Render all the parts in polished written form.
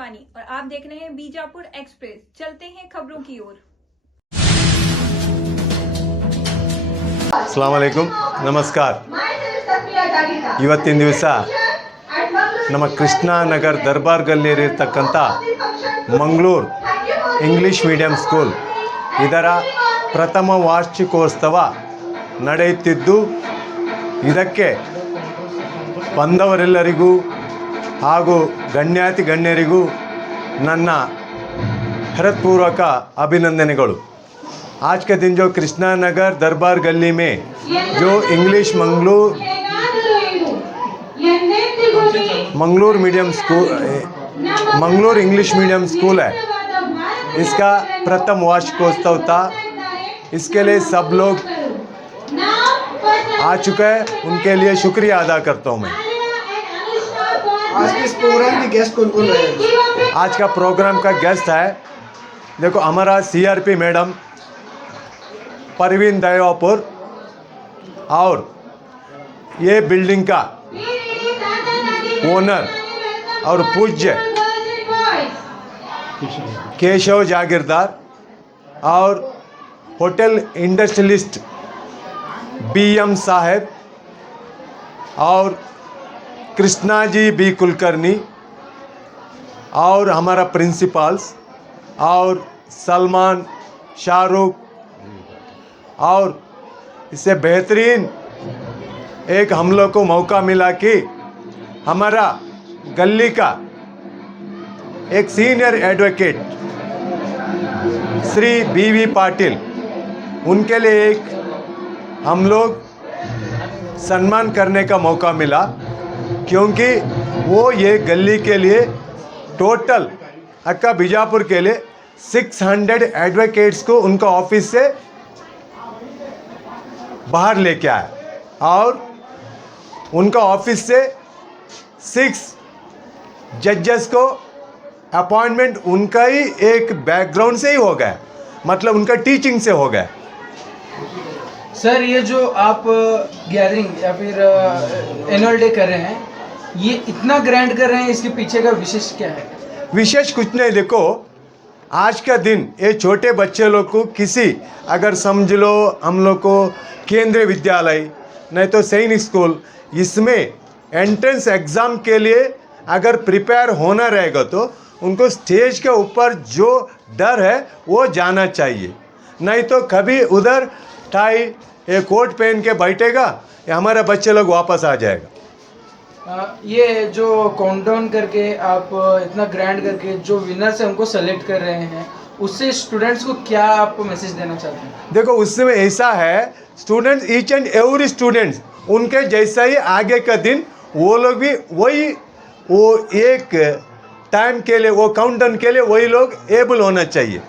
शिवानी और आप देख रहे हैं बीजापुर एक्सप्रेस। चलते हैं खबरों की ओर। ಅಸ್ಸಲಾಮು ಅಲೈಕುಂ, ನಮಸ್ಕಾರ. ಇವತ್ತಿನ ದಿವಸ ನಮ್ಮ ಕೃಷ್ಣನಗರ ದರ್ಬಾರ್ ಗಲ್ಲಿಯಲ್ಲಿರ್ತಕ್ಕಂಥ ಮಂಗಳೂರು ಇಂಗ್ಲೀಷ್ ಮೀಡಿಯಂ ಸ್ಕೂಲ್ ಇದರ ಪ್ರಥಮ ವಾರ್ಷಿಕೋತ್ಸವ ನಡೆಯುತ್ತಿದ್ದು, ಇದಕ್ಕೆ ಬಂದವರೆಲ್ಲರಿಗೂ ಹಾಗೂ ಗಣ್ಯಾತಿ ಗಣ್ಯರಿಗೂ ನನ್ನ ಹೃತ್ಪೂರ್ವಕ अभिनंदनेಗಳು। आज के दिन जो कृष्णा नगर दरबार गली में जो English Mangalore medium school Mangalore English medium school है, इसका प्रथम वार्षिकोत्सव था। इसके लिए सब लोग आ चुके हैं, उनके लिए शुक्रिया अदा करता हूँ मैं। आज के इस प्रोग्राम के गेस्ट कौन कौन रहे? आज का प्रोग्राम का गेस्ट है, देखो हमारा सीआरपी मैडम परवीन दयापुर और ये बिल्डिंग का ओनर और पूज्य केशव जागीरदार और होटल इंडस्ट्रियलिस्ट बीएम साहब और कृष्णा जी बी कुलकर्णी और हमारा प्रिंसिपल्स और सलमान, शाहरुख और इससे बेहतरीन एक हम लोग को मौका मिला कि हमारा गली का एक सीनियर एडवोकेट श्री बीवी पाटिल, उनके लिए एक हम लोग सम्मान करने का मौका मिला, क्योंकि वो ये गली के लिए टोटल अक्का बीजापुर के लिए 600 एडवोकेट्स को उनका ऑफिस से बाहर लेके आया और उनका ऑफिस से 6 जजेस को अपॉइंटमेंट उनका ही एक बैकग्राउंड से ही हो गया, मतलब उनका टीचिंग से हो गया। सर, ये जो आप गैदरिंग या फिर एनुअल डे कर रहे हैं, ये इतना ग्रैंड कर रहे हैं, इसके पीछे का विशेष क्या है? विशेष कुछ नहीं, देखो आज का दिन ये छोटे बच्चे लोग को किसी अगर समझ लो हम लोग को केंद्रीय विद्यालय नहीं तो सैनिक स्कूल, इसमें एंट्रेंस एग्ज़ाम के लिए अगर प्रिपेयर होना रहेगा तो उनको स्टेज के ऊपर जो डर है वो जाना चाहिए, नहीं तो कभी उधर टाई एक कोट पहन के बैठेगा या हमारा बच्चे लोग वापस आ जाएगा। ये जो काउंटडाउन करके आप इतना ग्रैंड करके जो विनर से हमको सेलेक्ट कर रहे हैं, उससे स्टूडेंट्स को क्या आप मैसेज देना चाहते हैं? देखो उसमें ऐसा है, students each and every students उनके जैसा ही आगे का दिन वो लोग भी वही वो एक टाइम के लिए वो काउंटडाउन के लिए वही लोग एबल होना चाहिए।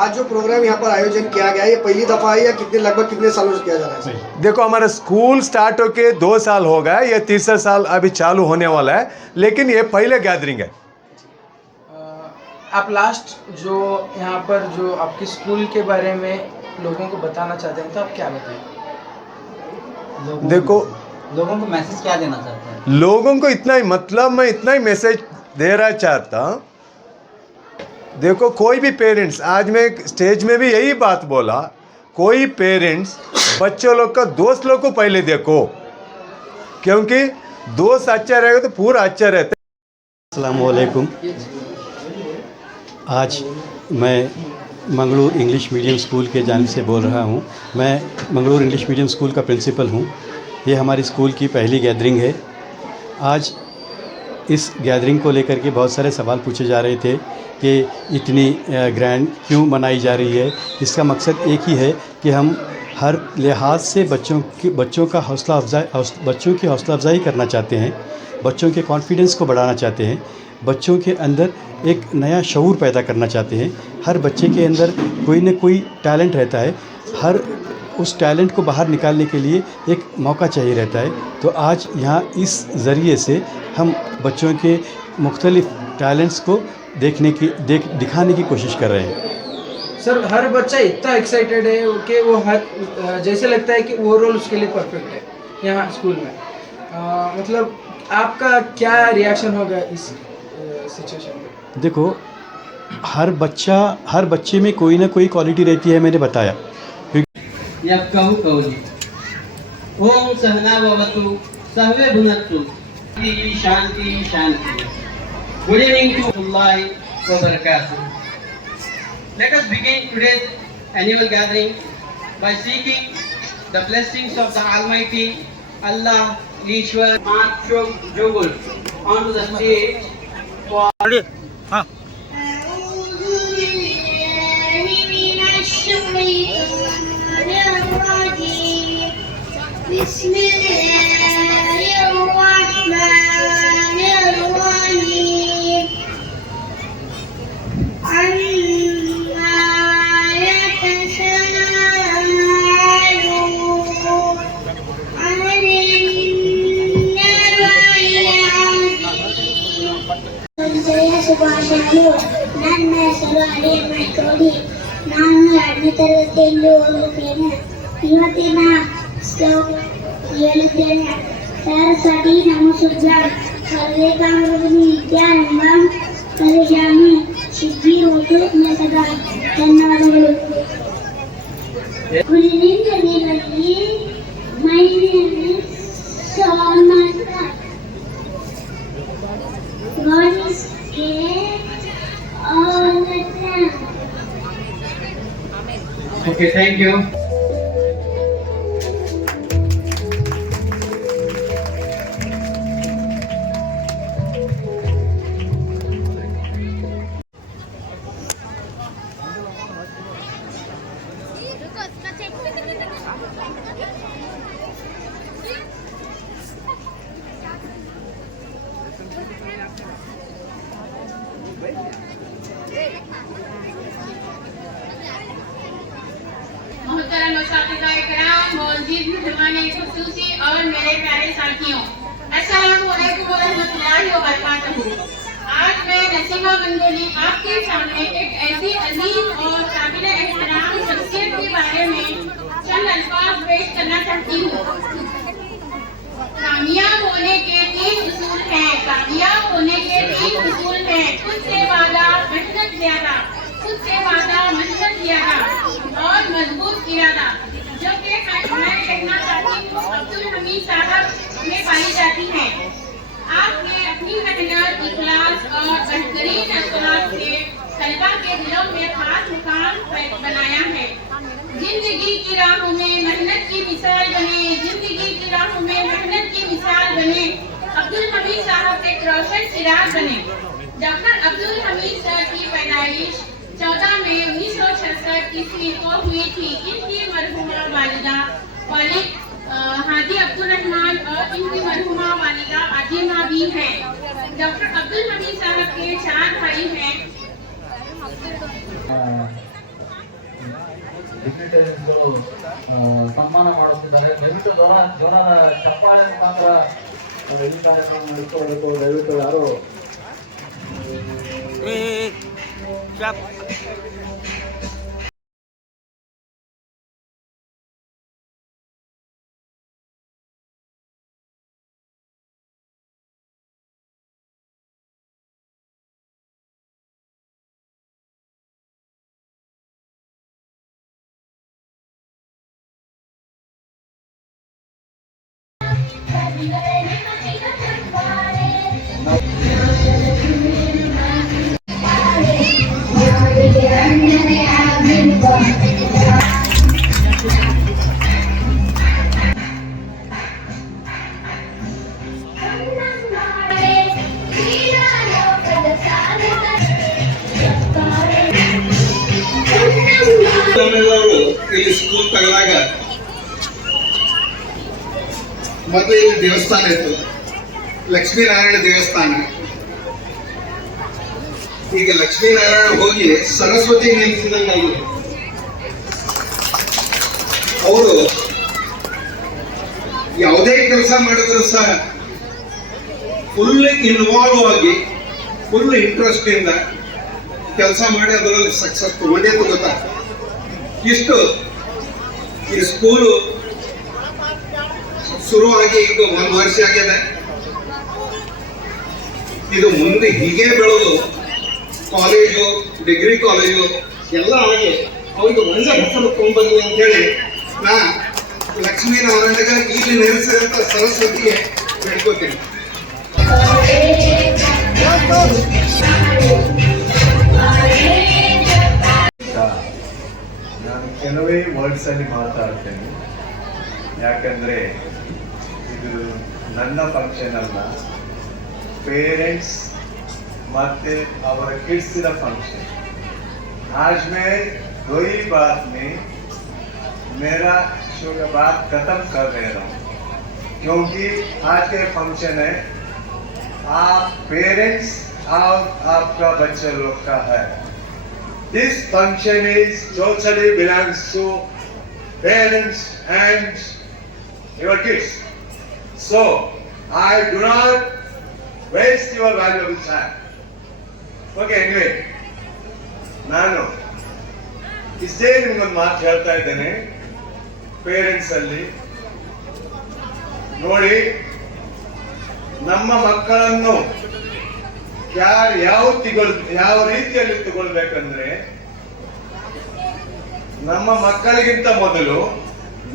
आज जो प्रोग्राम यहाँ पर आयोजन किया गया, ये पहली दफ़ा है या लगभग कितने सालों से किया जा रहा है? देखो हमारा स्कूल स्टार्ट होके 2 साल हो गया, ये तीसरा साल अभी चालू होने वाला है, लेकिन ये पहले गैदरिंग है। आप लास्ट जो यहाँ पर जो आपके स्कूल के बारे में लोगों को बताना चाहते हैं, तो आप क्या बताएं? देखो लोगों को मैसेज क्या देना चाहते हैं? लोगों को इतना ही मतलब मैं इतना ही मैसेज देना चाहता हूँ। देखो कोई भी पेरेंट्स, आज मैं स्टेज में भी यही बात बोला, कोई पेरेंट्स बच्चों लोग का दोस्त लोग को पहले देखो, क्योंकि दोस्त अच्छा रहेगा तो पूरा अच्छा रहता है। अस्सलामु अलैकुम। आज मैं मंगलूर इंग्लिश मीडियम स्कूल के जानिब से बोल रहा हूँ। मैं मंगलूर इंग्लिश मीडियम स्कूल का प्रिंसिपल हूँ। ये हमारी स्कूल की पहली गैदरिंग है। आज इस गैदरिंग को लेकर के बहुत सारे सवाल पूछे जा रहे थे कि इतनी ग्रैंड क्यों मनाई जा रही है। इसका मकसद एक ही है कि हम हर लिहाज से बच्चों की हौसला अफजाई करना चाहते हैं, बच्चों के कॉन्फिडेंस को बढ़ाना चाहते हैं, बच्चों के अंदर एक नया शऊर पैदा करना चाहते हैं। हर बच्चे के अंदर कोई न कोई टैलेंट रहता है, हर उस टैलेंट को बाहर निकालने के लिए एक मौका चाहिए रहता है। तो आज यहाँ इस ज़रिए से हम बच्चों के मुख्तलिफ़ टैलेंट्स को दिखाने की कोशिश कर रहे हैं। सर, हर बच्चा इतना एक्साइटेड है कि वो हर जैसे लगता है कि ओवरऑल उसके लिए परफेक्ट है यहाँ स्कूल में। मतलब आपका क्या रिएक्शन होगा इस सिचुएशन में? देखो, हर बच्चे में कोई ना कोई क्वालिटी रहती है, मैंने बताया। यफ्क़हू क़ौली। ओम सहना ववतु सहवे भुनत्तु शांति शांति। गुड इवनिंग टू अल्लाह व बरकातहू। Let us begin today's annual gathering by seeking the blessings of the Almighty Allah Ishwar Marchok Jogul onto the stage for بسم الله الرحمن الرحيم عما يتساءلون عن النبأ ಸುಭಾಷಣರು ನನ್ನ ಹೆಸರು ಅಲಿ ಮೈಕೋಡಿ. ನಾನು 2ನೇ ತರಗತಿಯಲ್ಲಿ ಓದುತ್ತೇನೆ. ಇವತ್ತಿನ ಶ್ಲೋಕ ಹೇಳುತ್ತೇನೆ. सरस्वती नमोस्तुभ्यं सर्वे कामरूपिणी विद्यारम्भं करिष्यामि सिद्धिर्भवतु मे सदा. ಧನ್ಯವಾದಗಳು. Good evening everybody. My name is Samantha. God is here all the time. Okay, thank you. मोहतरम मुसाफिर-ए-किराम, मौजूद मेहमाने खुसूसी और मेरे प्यारे साथियों, अस्सलाम वालेकुम व रहमतुल्लाहि व बरकातहू। आज मैं नसीमा गंगोली आपके सामने एक ऐसी अजीम और काबिल एहतराम शख्सियत के बारे में चंद अल्फाज पेश करना चाहती हूँ। कामयाब होने के 3 उसूल हैं। कामयाब होने के 3 उसूल हैं। खुद से वादा, मेहनत ज्यादा, खुद से वादा, मेहनत ज्यादा और मजबूत इरादा, जो कि मैं कहना चाहती हूँ अब्दुल हमीद साहब में पाई जाती है। आपने अपनी मेहनत, इखलास और बेहतरीन असरात से तलबा के दिलों में खास मुकाम बनाया है। जिंदगी की राहों में मेहनत की मिसाल बने, जिंदगी की राहों में मेहनत की मिसाल बने, अब्दुल हमीद साहब एक रोशन चिराग बने। डॉक्टर अब्दुल हमीद सर की पैदाइश 14 मई 1966 ईस्वी को हुई थी। इनकी मरहुमा वालिदा वालिद हाजी अब्दुल रहमान और इनकी मरहुमा वालिदा आजिमा भी हैं। डॉक्टर अब्दुल हमीद साहब के 4 भाई हैं। ಡಿಗ್ನಿಟೇರಿಯನ್ಗಳು ಸನ್ಮಾನ ಮಾಡುತ್ತಿದ್ದಾರೆ. ದಯವಿಟ್ಟು ಜೋರಾದ ಚಪ್ಪಾಳೆ ಮುಖಾಂತರ ಈ ಕಾರ್ಯಕ್ರಮ ನಡೆಸಿಕೊಳ್ಳಬೇಕು. ದಯವಿಟ್ಟು ಯಾರು ಇಲ್ಲಿ ಸ್ಕೂಲ್ ತಗದಾಗ ಮೊದಲು ಇಲ್ಲಿ ದೇವಸ್ಥಾನ ಇತ್ತು, ಲಕ್ಷ್ಮೀನಾರಾಯಣ ದೇವಸ್ಥಾನ. ಈಗ ಲಕ್ಷ್ಮೀನಾರಾಯಣ ಹೋಗಿ ಸರಸ್ವತಿ ನಿಲ್ಲಿಸಿದಂಗಾಗಿದೆ. ಅವರು ಯಾವುದೇ ಕೆಲಸ ಮಾಡಿದ್ರು ಸಹ ಫುಲ್ ಇನ್ವಾಲ್ವ್ ಆಗಿ ಫುಲ್ ಇಂಟ್ರೆಸ್ಟ್ ಇಂದ ಕೆಲಸ ಮಾಡಿ ಅದರಲ್ಲಿ ಸಕ್ಸಸ್ ತಗೊಂಡೇ ತಗೋತಾರೆ. ಇಷ್ಟು ಈ ಸ್ಕೂಲು ಶುರುವಾಗಿ ಈಗ 1 ವರ್ಷ ಆಗಿದೆ. ಇದು ಮುಂದೆ ಹೀಗೆ ಬೆಳೆದು ಕಾಲೇಜು, ಡಿಗ್ರಿ ಕಾಲೇಜು ಎಲ್ಲ ಆಗಿ ಅವ್ರಿಗೆ ಒಳ್ಳೆ ಹೆಸರು ತಗೊಂಡ್ಬನ್ನಿ ಅಂತೇಳಿ ನಾ ಲಕ್ಷ್ಮೀನಾರಾಯಣಗ ಇಲ್ಲಿ ನೆಲೆಸಿದಂಥ ಸರಸ್ವತಿಗೆ ಬೇಡ್ಕೋತೀನಿ. ನಾನು ಕೆಲವೇ ವರ್ಡ್ಸ್ ಅಲ್ಲಿ ಮಾತಾಡ್ತೇನೆ, ಯಾಕಂದ್ರೆ ಇದು ನನ್ನ ಫಂಕ್ಷನ್ ಅಲ್ಲ, ಪೇರೆಂಟ್ಸ್ ಮತ್ತೆ ಅವರ ಕಿಡ್ಸಿನ फंक्शन। आज मैं दो ही बात में मेरा बात खत्म कर रहा हूँ, क्योंकि आज के फंक्शन है, आप पेरेंट्स और आपका बच्चे लोग का है। This function is totally belongs to parents and your kids. So I do not waste your valuable time. Okay, anyway, ನಾನು ಇಷ್ಟೇ ನಿಮ್ಗೊಂದು ಮಾತು ಹೇಳ್ತಾ ಇದ್ದೇನೆ. ಪೇರೆಂಟ್ಸ್ ಅಲ್ಲಿ ನೋಡಿ, ನಮ್ಮ ಮಕ್ಕಳನ್ನು ಯಾವ ರೀತಿಯಲ್ಲಿ ತಗೊಳ್ಬೇಕಂದ್ರೆ, ನಮ್ಮ ಮಕ್ಕಳಿಗಿಂತ ಮೊದಲು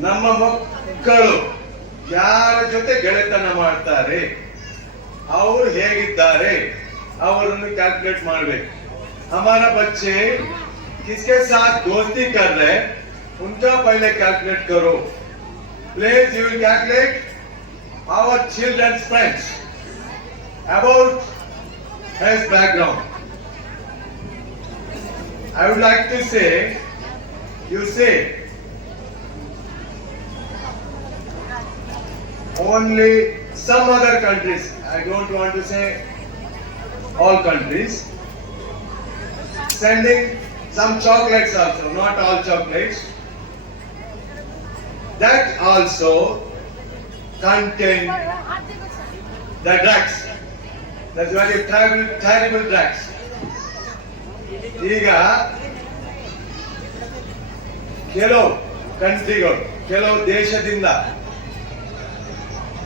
ನಮ್ಮ ಮಕ್ಕಳು ಯಾರ ಜೊತೆ ಗೆಳೆತನ ಮಾಡ್ತಾರೆ, ಅವರು ಹೇಗಿದ್ದಾರೆ ಅವರನ್ನು ಕ್ಯಾಲ್ಕುಲೇಟ್ ಮಾಡಬೇಕು. हमारा बच्चे किसके साथ दोस्ती कर रहे हैं उनका पहले कैलकुलेट करो. Please, you will calculate our children's friends about his background. I would like to say, you say only some other countries, I don't want to say all countries, sending some chocolates also, not all chocolates, that also contain the drugs. That's very terrible drugs. ಈಗ ಕೆಲವು ಕಂಟ್ರಿಗಳು, ಕೆಲವು ದೇಶದಿಂದ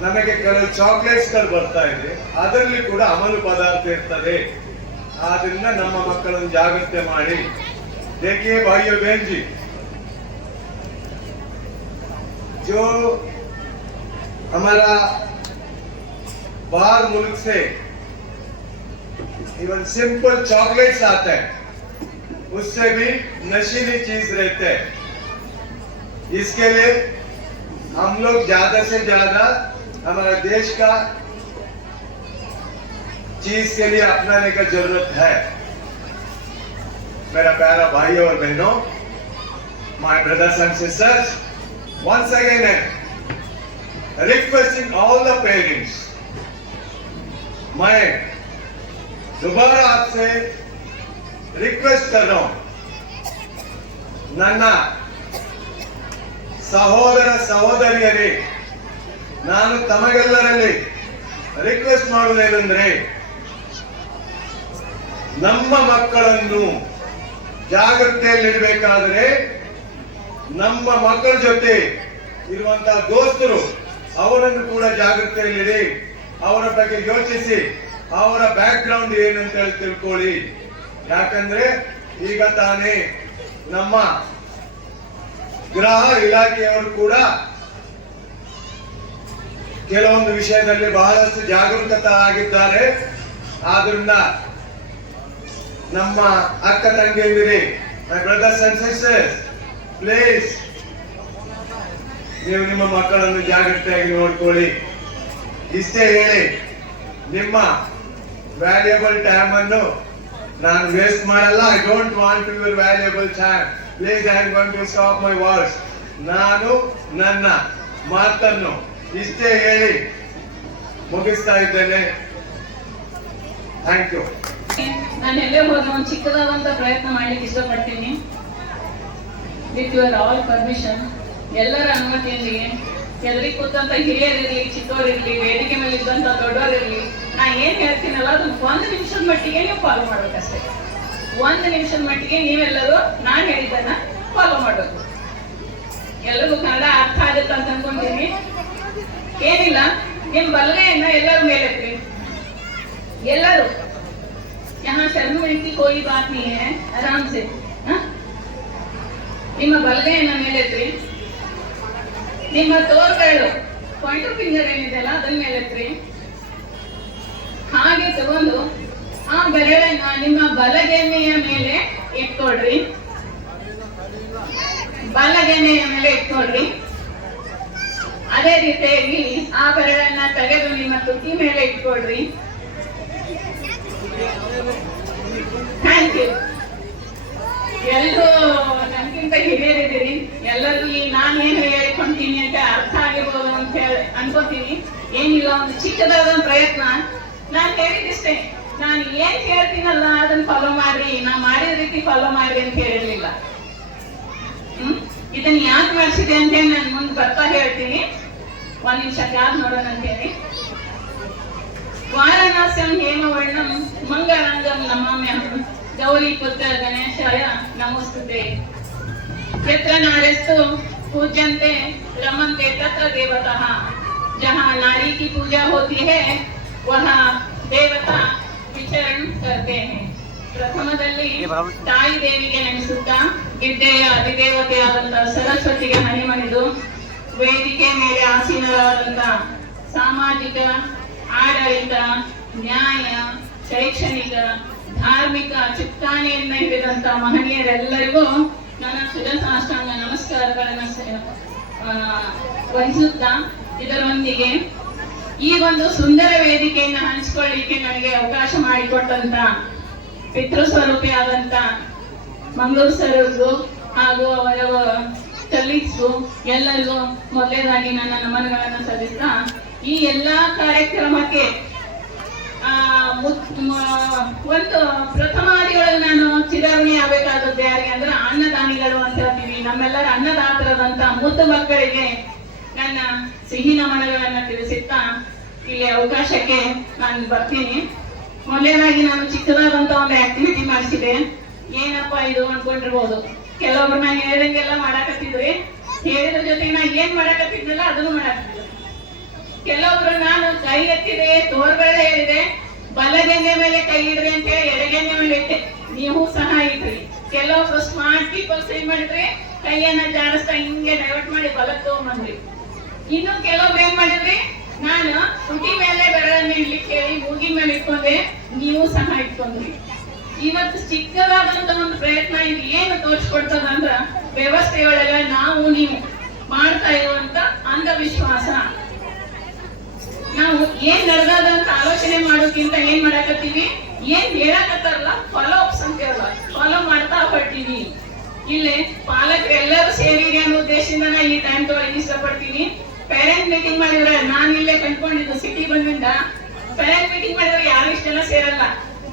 ನಮಗೆ ಕೆಲವು chocolates ಗಳು ಬರ್ತಾ ಇದೆ, ಅದರಲ್ಲಿ ಕೂಡ ಅಮಲು ಪದಾರ್ಥ ಇರ್ತದೆ. ಆದ್ರಿಂದ ನಮ್ಮ ಮಕ್ಕಳನ್ನು ಜಾಗ್ರತೆ ಮಾಡಿ. देखिए भाइयों बहन जी, जो हमारा बाहर मुल्क से इवन सिंपल चॉकलेट्स आते हैं, उससे भी नशीली चीज रहते हैं. इसके लिए हम लोग ज्यादा से ज्यादा हमारा देश का चीज के लिए अपनाने का जरूरत है. मेरा प्यारा भाइयों और बहनों, my brothers and sisters, once again I requesting all the parents, मैं दोबारा आपसे रिक्वेस्ट कर रहा हूं, ನನ್ನ ಸಹೋದರ ಸಹೋದರಿಯರೇ, ನಾನು ತಮಗೆಲ್ಲರಲ್ಲಿ ರಿಕ್ವೆಸ್ಟ್ ಮಾಡುವುದೇನೆಂದ್ರೆ, ನಮ್ಮ ಮಕ್ಕಳನ್ನು ಜಾಗೃತೆಯಲ್ಲಿಡಬೇಕಾದ್ರೆ ನಮ್ಮ ಮಕ್ಕಳ ಜೊತೆ ಇರುವಂತಹ ದೋಸ್ತರು ಅವರನ್ನು ಕೂಡ ಜಾಗೃತೆಯಲ್ಲಿಡಿ. ಅವರ ಬಗ್ಗೆ ಯೋಚಿಸಿ, ಅವರ ಬ್ಯಾಕ್ ಗ್ರೌಂಡ್ ಏನಂತ ಹೇಳಿ ತಿಳ್ಕೊಳ್ಳಿ. ಯಾಕಂದ್ರೆ ಈಗ ತಾನೇ ನಮ್ಮ ಗೃಹ ಇಲಾಖೆಯವರು ಕೂಡ ಕೆಲವೊಂದು ವಿಷಯದಲ್ಲಿ ಬಹಳಷ್ಟು ಜಾಗರೂಕತೆ ಆಗಿದ್ದಾರೆ. ಆದ್ರಿಂದ ನಮ್ಮ ಅಕ್ಕ ತಂಗಿಯಂದಿರಿ, my brothers and sisters, please ನೀವು ನಿಮ್ಮ ಮಕ್ಕಳನ್ನು ಜಾಗೃತಿಯಾಗಿ ನೋಡ್ಕೊಳ್ಳಿ. ಇಷ್ಟೇ ಹೇಳಿ, ನಿಮ್ಮ ವ್ಯಾಲ್ಯೂಬಲ್ ಟೈಮ್ ಅನ್ನು ನಾನು ವೇಸ್ಟ್ ಮಾಡಲ್ಲ. I don't want your valuable time. Please, I am going to stop my words. ನಾನು ನನ್ನ ಮಾತನ್ನು ಇಷ್ಟೇ ಹೇಳಿ ಮುಗಿಸ್ತಾ ಇದ್ದೇನೆ. Thank you. ನಾನು ಎಲ್ಲೇ ಹೋದ್ರೆ ಒಂದು ಚಿಕ್ಕದಾದಂತ ಪ್ರಯತ್ನ ಮಾಡ್ಲಿಕ್ಕೆ ಇಷ್ಟಪಡ್ತೀನಿ. ವಿತ್ ಯುವರ್ ಆಲ್ ಪರ್ಮಿಷನ್, ಎಲ್ಲರ ಅನುಮತಿಯೊಂದಿಗೆ ಎದುರಿಗೆ ಕೂತಂತ ಹಿರಿಯರಿರ್ಲಿ, ಚಿಕ್ಕವರಿರ್ಲಿ, ವೇದಿಕೆ ಮೇಲೆ ಇದ್ದಂತ ದೊಡ್ಡವರಿರ್ಲಿ, ನಾ ಏನ್ ಹೇಳ್ತೀನಲ್ಲ ಅದನ್ನ 1 ನಿಮಿಷದ ಮಟ್ಟಿಗೆ ನೀವು ಫಾಲೋ ಮಾಡ್ಬೇಕಷ್ಟೇ. 1 ನಿಮಿಷದ ಮಟ್ಟಿಗೆ ನೀವೆಲ್ಲರೂ ನಾನು ಹೇಳಿದ್ದನ್ನ ಫಾಲೋ ಮಾಡಬೇಕು. ಎಲ್ಲರಿಗೂ ಕನ್ನಡ ಅರ್ಥ ಆಗುತ್ತೆ ಅಂತ ಅನ್ಕೊಂತೀನಿ. ಏನಿಲ್ಲ, ನಿಮ್ ಬಲಗೈಯನ್ನ ಎಲ್ಲರೂ ಮೇಲೆತ್ತಿ, ಎಲ್ಲರೂ यहाँ शर्मिंदगी की कोई बात नहीं है, आराम से। हाँ? ನಿಮ್ಮ ಬಲಗೈಯನ್ನ ಮೇಲೆತ್ರಿ, ನಿಮ್ಮ ತೋರ್ಬೆರಳು ಪಾಯಿಂಟರ್ ಫಿಂಗರ್ ಏನಿದೆಯಲ್ಲ ಅದನ್ನ ಮೇಲೆತ್ರಿ. ಹಾಗೆ ತಗೊಂಡು ಆ ಬೆರಳನ್ನ ನಿಮ್ಮ ಬಲಗೆನೆಯ ಮೇಲೆ ಇಟ್ಕೊಳ್ರಿ, ಬಲಗೆನೆಯ ಮೇಲೆ ಇಟ್ಕೊಳ್ರಿ. ಅದೇ ರೀತಿಯಾಗಿ ಆ ಬೆರಳನ್ನ ತೆಗೆದು ನಿಮ್ಮ ತುಟಿ ಮೇಲೆ ಇಟ್ಕೊಳ್ರಿ. Thank you. ಎಲ್ಲರೂ ನನ್ಗಿಂತ ಹಿರಿಯರಿದ್ದೀರಿ, ಎಲ್ಲರಿಗೂ ನಾನೇನು ಹೇಳಿಕೊಂತೀನಿ ಅಂತ ಅರ್ಥ ಆಗಿರ್ಬೋದು ಅಂತ ಹೇಳಿ ಅನ್ಕೋತೀನಿ. ಏನಿಲ್ಲ, ಒಂದು ಚಿಕ್ಕದಾದ ಪ್ರಯತ್ನ. ನಾನು ಹೇಳಿದಿಷ್ಟೇ, ನಾನು ಏನ್ ಹೇಳ್ತೀನಲ್ಲ ಅದನ್ನ ಫಾಲೋ ಮಾಡ್ರಿ, ನಾ ಮಾಡಿದ ರೀತಿ ಫಾಲೋ ಮಾಡ್ರಿ ಅಂತ ಹೇಳಿರ್ಲಿಲ್ಲ. ಇದನ್ನ ಯಾಕೆ ಮಾಡಿಸಿದೆ ಅಂತ ಹೇಳಿ ನಾನು ಮುಂದೆ ಬರ್ತಾ ಹೇಳ್ತೀನಿ. ಒಂದ್ ನಿಮಿಷ ಯಾರು ನೋಡೋಣ ಅಂತ ಹೇಳಿ. ವಾರಣಾಸ್ಯಂ ಹೇಮವರ್ಣಂ ಮಂಗಳಾಂಗಂ ನಮಾಮ್ಯಹಂ ಗೌರಿ ಪುತ್ರ ಗಣೇಶಾಯ ನಮೋಸ್ತುತೆ. ಯತ್ರ ನಾರ್ಯಸ್ತು पूज्यन्ते रमन्ते तत्र देवताः. जहाँ नारी की पूजा होती है वहाँ देवता विचरण करते हैं. ಪ್ರಥಮದಲ್ಲಿ ತಾಯಿ ದೇವಿಗೆ ನೆನೆಸುತ್ತಾ ವಿದ್ಯೆಯ ಅಧಿದೇವತೆಯಾದಂತಹ ಸರಸ್ವತಿಗೆ ಹನಿಮಣಿದು ವೇದಿಕೆ ಮೇಲೆ ಆಸೀನರಾದಂತ ಸಾಮಾಜಿಕ, ಆಡಳಿತ, ನ್ಯಾಯ, ಶೈಕ್ಷಣಿಕ, ಧಾರ್ಮಿಕ ಚಿತ್ತಾಣಿಯನ್ನ ಹಿಡಿದಂತ ಮಹನೀಯರೆಲ್ಲರಿಗೂ ನನ್ನ ಶಿರಸಾಷ್ಟಾಂಗ ನಮಸ್ಕಾರಗಳನ್ನ ವಹಿಸುತ್ತಾ ಇದರೊಂದಿಗೆ ಈ ಒಂದು ಸುಂದರ ವೇದಿಕೆಯನ್ನು ಹಂಚಿಕೊಳ್ಳಿಕ್ಕೆ ನನಗೆ ಅವಕಾಶ ಮಾಡಿಕೊಟ್ಟಂತ ಪಿತೃಸ್ವರೂಪಿಯಾದಂತ ಮಂಗಳೂರು ಸರ್ಗೂ ಹಾಗೂ ಅವರ ಕಲೀಗ್ಸ್ಗೂ ಎಲ್ಲರಿಗೂ ಮೊದಲನೇದಾಗಿ ನನ್ನ ನಮನಗಳನ್ನು ಸಲ್ಲಿಸ್ತಾ ಈ ಎಲ್ಲಾ ಕಾರ್ಯಕ್ರಮಕ್ಕೆ ಒಂದು ಪ್ರಥಮಾದಿಗಳು ನಾನು ಚಿರಋಣಿ ಆಗಬೇಕಾದದ್ದು ಯಾರಿಗೆ ಅಂದ್ರೆ ಅನ್ನದಾನಿಗಳು ಅಂತ ಹೇಳ್ತೀವಿ. ನಮ್ಮೆಲ್ಲರ ಅನ್ನದಾತರಾದಂತ ಮುದ್ದು ಮಕ್ಕಳಿಗೆ ನನ್ನ ಸಿಹಿ ನಮನಗಳನ್ನ ತಿಳಿಸುತ್ತಾ ಇಲ್ಲಿ ಅವಕಾಶಕ್ಕೆ ನಾನು ಬರ್ತೀನಿ. ಮೊದಲನೇದಾಗಿ ನಾನು ಚಿಕ್ಕದಾದಂತ ಒಂದು ಆಕ್ಟಿವಿಟಿ ಮಾಡಿಸಿದೆ. ಏನಪ್ಪಾ ಇದು ಅನ್ಕೊಂಡಿರ್ಬೋದು, ಕೆಲವೊಬ್ರು ನಾನು ಹೇಳಿದಂಗೆಲ್ಲ ಮಾಡಾಕತ್ತಿದ್ರಿ, ಹೇಳಿದ್ರ ಜೊತೆ ನಾ ಏನ್ ಮಾಡಾಕತ್ತಿದ್ನಲ್ಲ ಅದನ್ನು ಮಾಡಾಕತ್ತಿದ್ರು. ಕೆಲವೊಬ್ರು ನಾನು ಕೈ ಎತ್ತಿದೆ, ತೋರ್ಬೆರಳು ಹೇಳಿದೆ, ಬಲಗೆನೆ ಮೇಲೆ ಕೈ ಇಡ್ರಿ ಅಂತ ಹೇಳಿ ಎಡಗೆನೆ ಮೇಲೆ ಇಟ್ಟೆ. ನೀವು ಸಹ ಇಡ್ರಿ. ಕೆಲವೊಬ್ರು ಸ್ಮಾರ್ಟ್ ಪೀಪಲ್ಸ್ ಏನ್ ಮಾಡಿದ್ರಿ, ಕೈಯನ್ನ ಜಾಡಿಸ್ತಾ ಹಿಂಗೆ ಡೈವರ್ಟ್ ಮಾಡಿ ಬಲಕ್ಕೆ ತಗೊಂಡ್ಬಂದ್ರಿ. ಇನ್ನು ಕೆಲವೊಬ್ರು ಏನ್ ಮಾಡಿದ್ರಿ, ನಾನು ತುಟಿ ಮೇಲೆ ಬೆರಳನ್ನ ಇಡ್ಲಿಕ್ಕೆ ಹೇಳಿ ಮೂಗಿನ ಮೇಲೆ ಇಟ್ಕೊಂಡೆ, ನೀವು ಸಹ ಇಟ್ಕೊಂಡ್ರಿ. ಇವತ್ತು ಚಿಕ್ಕದಾದಂತ ಒಂದು ಪ್ರಯತ್ನ ಇದು ಏನು ತೋರಿಸ್ಕೊಡ್ತದ ಅಂದ್ರ ವ್ಯವಸ್ಥೆಯೊಳಗ ನಾವು ನೀವು ಮಾಡ್ತಾ ಇರುವಂತ ಅಂಧವಿಶ್ವಾಸ. ನಾವು ಏನ್ ನಡೆದ ಅಂತ ಆಲೋಚನೆ ಮಾಡೋಕ್ಕಿಂತ ಏನ್ ಮಾಡಾಕತ್ತೀವಿ, ಏನ್ ಹೇಳಕತ್ತಾರಲ್ಲ ಫಾಲೋ ಅಪ್ಸ್ ಅಂತ ಹೇಳಲ್ಲ, ಫಾಲೋ ಮಾಡ್ತಾ ಹೊರಟಿವಿ. ಇಲ್ಲೇ ಪಾಲಕರೆಲ್ಲರೂ ಸೇರಿರಿ ಅನ್ನೋ ಉದ್ದೇಶದಿಂದ ನಾ ಈ ಟೈಮ್ ತೊಗೊಳಕ್ಕೆ ಇಷ್ಟಪಡ್ತೀನಿ. ಪೇರೆಂಟ್ ಮೀಟಿಂಗ್ ಮಾಡಿದ್ರೆ ನಾನು ಇಲ್ಲೇ ಕಂಡ್ಕೊಂಡಿದ್ದು ಸಿಟಿ ಬಂದಿಂದ, ಪೇರೆಂಟ್ ಮೀಟಿಂಗ್ ಮಾಡಿದ್ರೆ ಯಾರು ಇಷ್ಟೆಲ್ಲ ಸೇರಲ್ಲ.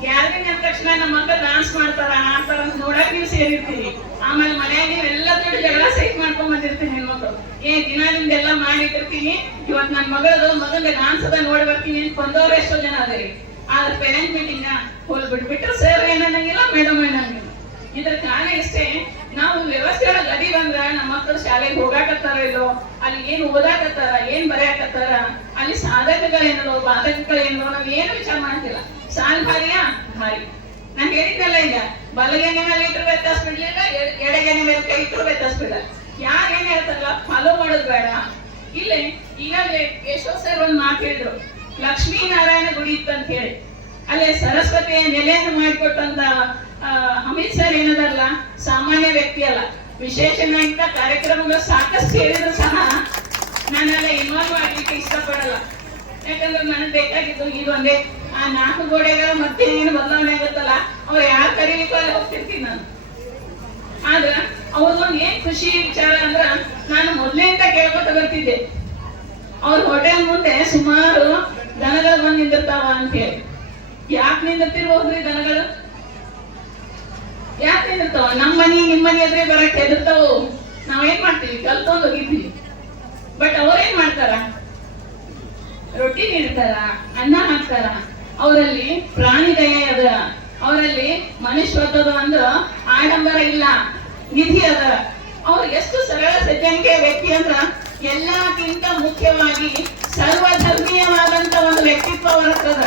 ಗ್ಯಾದರಿಂಗ್ ಅಂದ ತಕ್ಷಣ ನಮ್ಮ ಮಕ್ಕಳು ಡಾನ್ಸ್ ಮಾಡ್ತಾರ ಆಡ್ತಾರ ಅಂತ ನೋಡಕ್ ನೀವು ಸೇರಿರ್ತೀರಿ. ಆಮೇಲೆ ಮನೆಯಾಗ ನೀವೆಲ್ಲ ದುಡ್ಡು ಜಗಳ ಸೈಟ್ ಮಾಡ್ಕೊಂಡ್ ಬಂದಿರ್ತೀನಿ ಹೆಣ್ಮಕ್ಳು. ದಿನ ನಿಮ್ದೆಲ್ಲ ಮಾಡಿಟ್ಟಿರ್ತೀನಿ, ಇವತ್ ನನ್ ಮಗಂದ ಡಾನ್ಸ್ ಅದ ನೋಡಿ ಬರ್ತೀನಿ ಅಂತ ಬಂದವ್ರು ಎಷ್ಟೋ ಜನ ಅದರಿ. ಆದ್ರೆ ಪೇರೆಂಟ್ ಮೀಟಿಂಗ್ ಹೋಲ್ ಬಿಟ್ಬಿಟ್ರೆ ಸರ್ ಏನನ್ನಂಗಿಲ್ಲ, ಮೇಡಮ್ ಏನಂಗಿಲ್ಲ. ಇದ್ರ ಕಾರಣ ಇಷ್ಟೇ, ನಾವು ವ್ಯವಸ್ಥೆ ಒಳಗೆ ಅದಿ ಬಂದ್ರ ನಮ್ಮ ಮಕ್ಕಳು ಶಾಲೆಗೆ ಹೋಗಾಕತ್ತಾರ ಇಲ್ಲೋ, ಅಲ್ಲಿ ಏನ್ ಓದಾಕತ್ತಾರ, ಏನ್ ಬರೆಯಾಕತ್ತಾರ, ಅಲ್ಲಿ ಸಾಧಕಗಳೇನೋ ಬಾಧಕಗಳೇನೋ ನಾವ್ ಏನು ವಿಚಾರ ಮಾಡ್ತಿಲ್ಲ. ಸಾಲ್ ಭಾರಿಯಾ ಭಾರಿ. ನಾನ್ ಹೇಳಿದ್ದಲ್ಲ, ಈಗ ಬಲಗೆನೆ ಮೇಲೆ ಇಟ್ಟರು ವ್ಯತ್ಯಾಸ ಬಿಡ್ಲಿಲ್ಲ, ಎಡಗೆನೆ ಮೇಲೆ ಕೈ ಇಟ್ಟರು ವ್ಯತ್ಯಾಸ ಬಿಡಲ್ಲ. ಯಾರು ಏನ್ ಹೇಳ್ತಾರಲ್ಲ ಫಾಲೋ ಮಾಡೋದು ಬೇಡ. ಇಲ್ಲೇ ಈಗಾಗಲೇ ಯಶೋಧ್ ಸರ್ ಒಂದ್ ಮಾತು ಹೇಳಿದ್ರು, ಲಕ್ಷ್ಮೀನಾರಾಯಣ ಗುಡಿ ಇತ್ತಂತ ಹೇಳಿ. ಅಲ್ಲೇ ಸರಸ್ವತಿಯ ನೆಲೆಯನ್ನು ಮಾಡಿಕೊಟ್ಟಂತ ಅಮಿತ್ ಸರ್ ಏನದಲ್ಲ ಸಾಮಾನ್ಯ ವ್ಯಕ್ತಿ ಅಲ್ಲ. ವಿಶೇಷನಾಗಿದ್ದ ಕಾರ್ಯಕ್ರಮಗಳು ಸಾಕಷ್ಟು ಹೇಳಿದ್ರು ಸಹ ನಾನೆಲ್ಲ ಇನ್ವಾಲ್ವ್ ಆಗ್ಲಿಕ್ಕೆ ಇಷ್ಟಪಡಲ್ಲ. ಯಾಕಂದ್ರೆ ನನಗೆ ಬೇಕಾಗಿದ್ದು ಇದು ಒಂದೇ, ಆ 4 ಗೋಡೆಗಳು ಮತ್ತೆ ಏನು ಬದಲಾವಣೆ ಆಗುತ್ತಲ್ಲ, ಅವ್ರು ಯಾರು ಕರೀಲಿಕ್ಕೂ ಅಲ್ಲಿ ಹೋಗ್ತಿರ್ತೀನಿ ನಾನು. ಆದ್ರ ಅವ್ರದೊಂದು ಏನ್ ಖುಷಿ ವಿಚಾರ ಅಂದ್ರ, ನಾನು ಮೊದ್ಲಿಂದ ಕೇಳ್ಕೊತ ಬರ್ತಿದ್ದೆ, ಅವ್ರ ಹೋಟೆಲ್ ಮುಂದೆ ಸುಮಾರು ದನಗಳು ಬಂದ್ ನಿಂದಿರ್ತಾವ ಅಂತ ಹೇಳಿ. ಯಾಕೆ ನಿಂದಿರ್ತಿರ್ಬೋದ್ರಿ ದನಗಳು? ಯಾಕೆ ನಿಂದಿರ್ತಾವ? ನಮ್ಮ ಮನಿ ನಿಮ್ಮ ಮನಿ ಎದುರೇ ಬರಕ್ಕೆ ಹೆದರ್ತಾವು. ನಾವೇನ್ ಮಾಡ್ತೀವಿ, ಕಲ್ತ್ಕೊಂಡ್ ಹೋಗಿದ್ವಿ. ಬಟ್ ಅವ್ರೇನ್ ಮಾಡ್ತಾರ, ರೊಟ್ಟಿ ನೀಡ್ತಾರ, ಅನ್ನ ಹಾಕ್ತಾರ. ಅವರಲ್ಲಿ ಪ್ರಾಣಿ ದಯೆ ಅದ, ಅವರಲ್ಲಿ ಮನುಷ್ಯತ್ವದ ಒಂದು ಆಡಂಬರ ಇಲ್ಲ, ನಿಧಿ ಅದ. ಅವ್ರು ಎಷ್ಟು ಸರಳ ಸಜ್ಜನಿಕೆ ವ್ಯಕ್ತಿ ಅಂದ್ರ ಎಲ್ಲಕ್ಕಿಂತ ಮುಖ್ಯವಾಗಿ ಸರ್ವಧರ್ಮೀಯವಾದಂತ ಒಂದು ವ್ಯಕ್ತಿತ್ವ ಅವರ ಹತ್ರದ.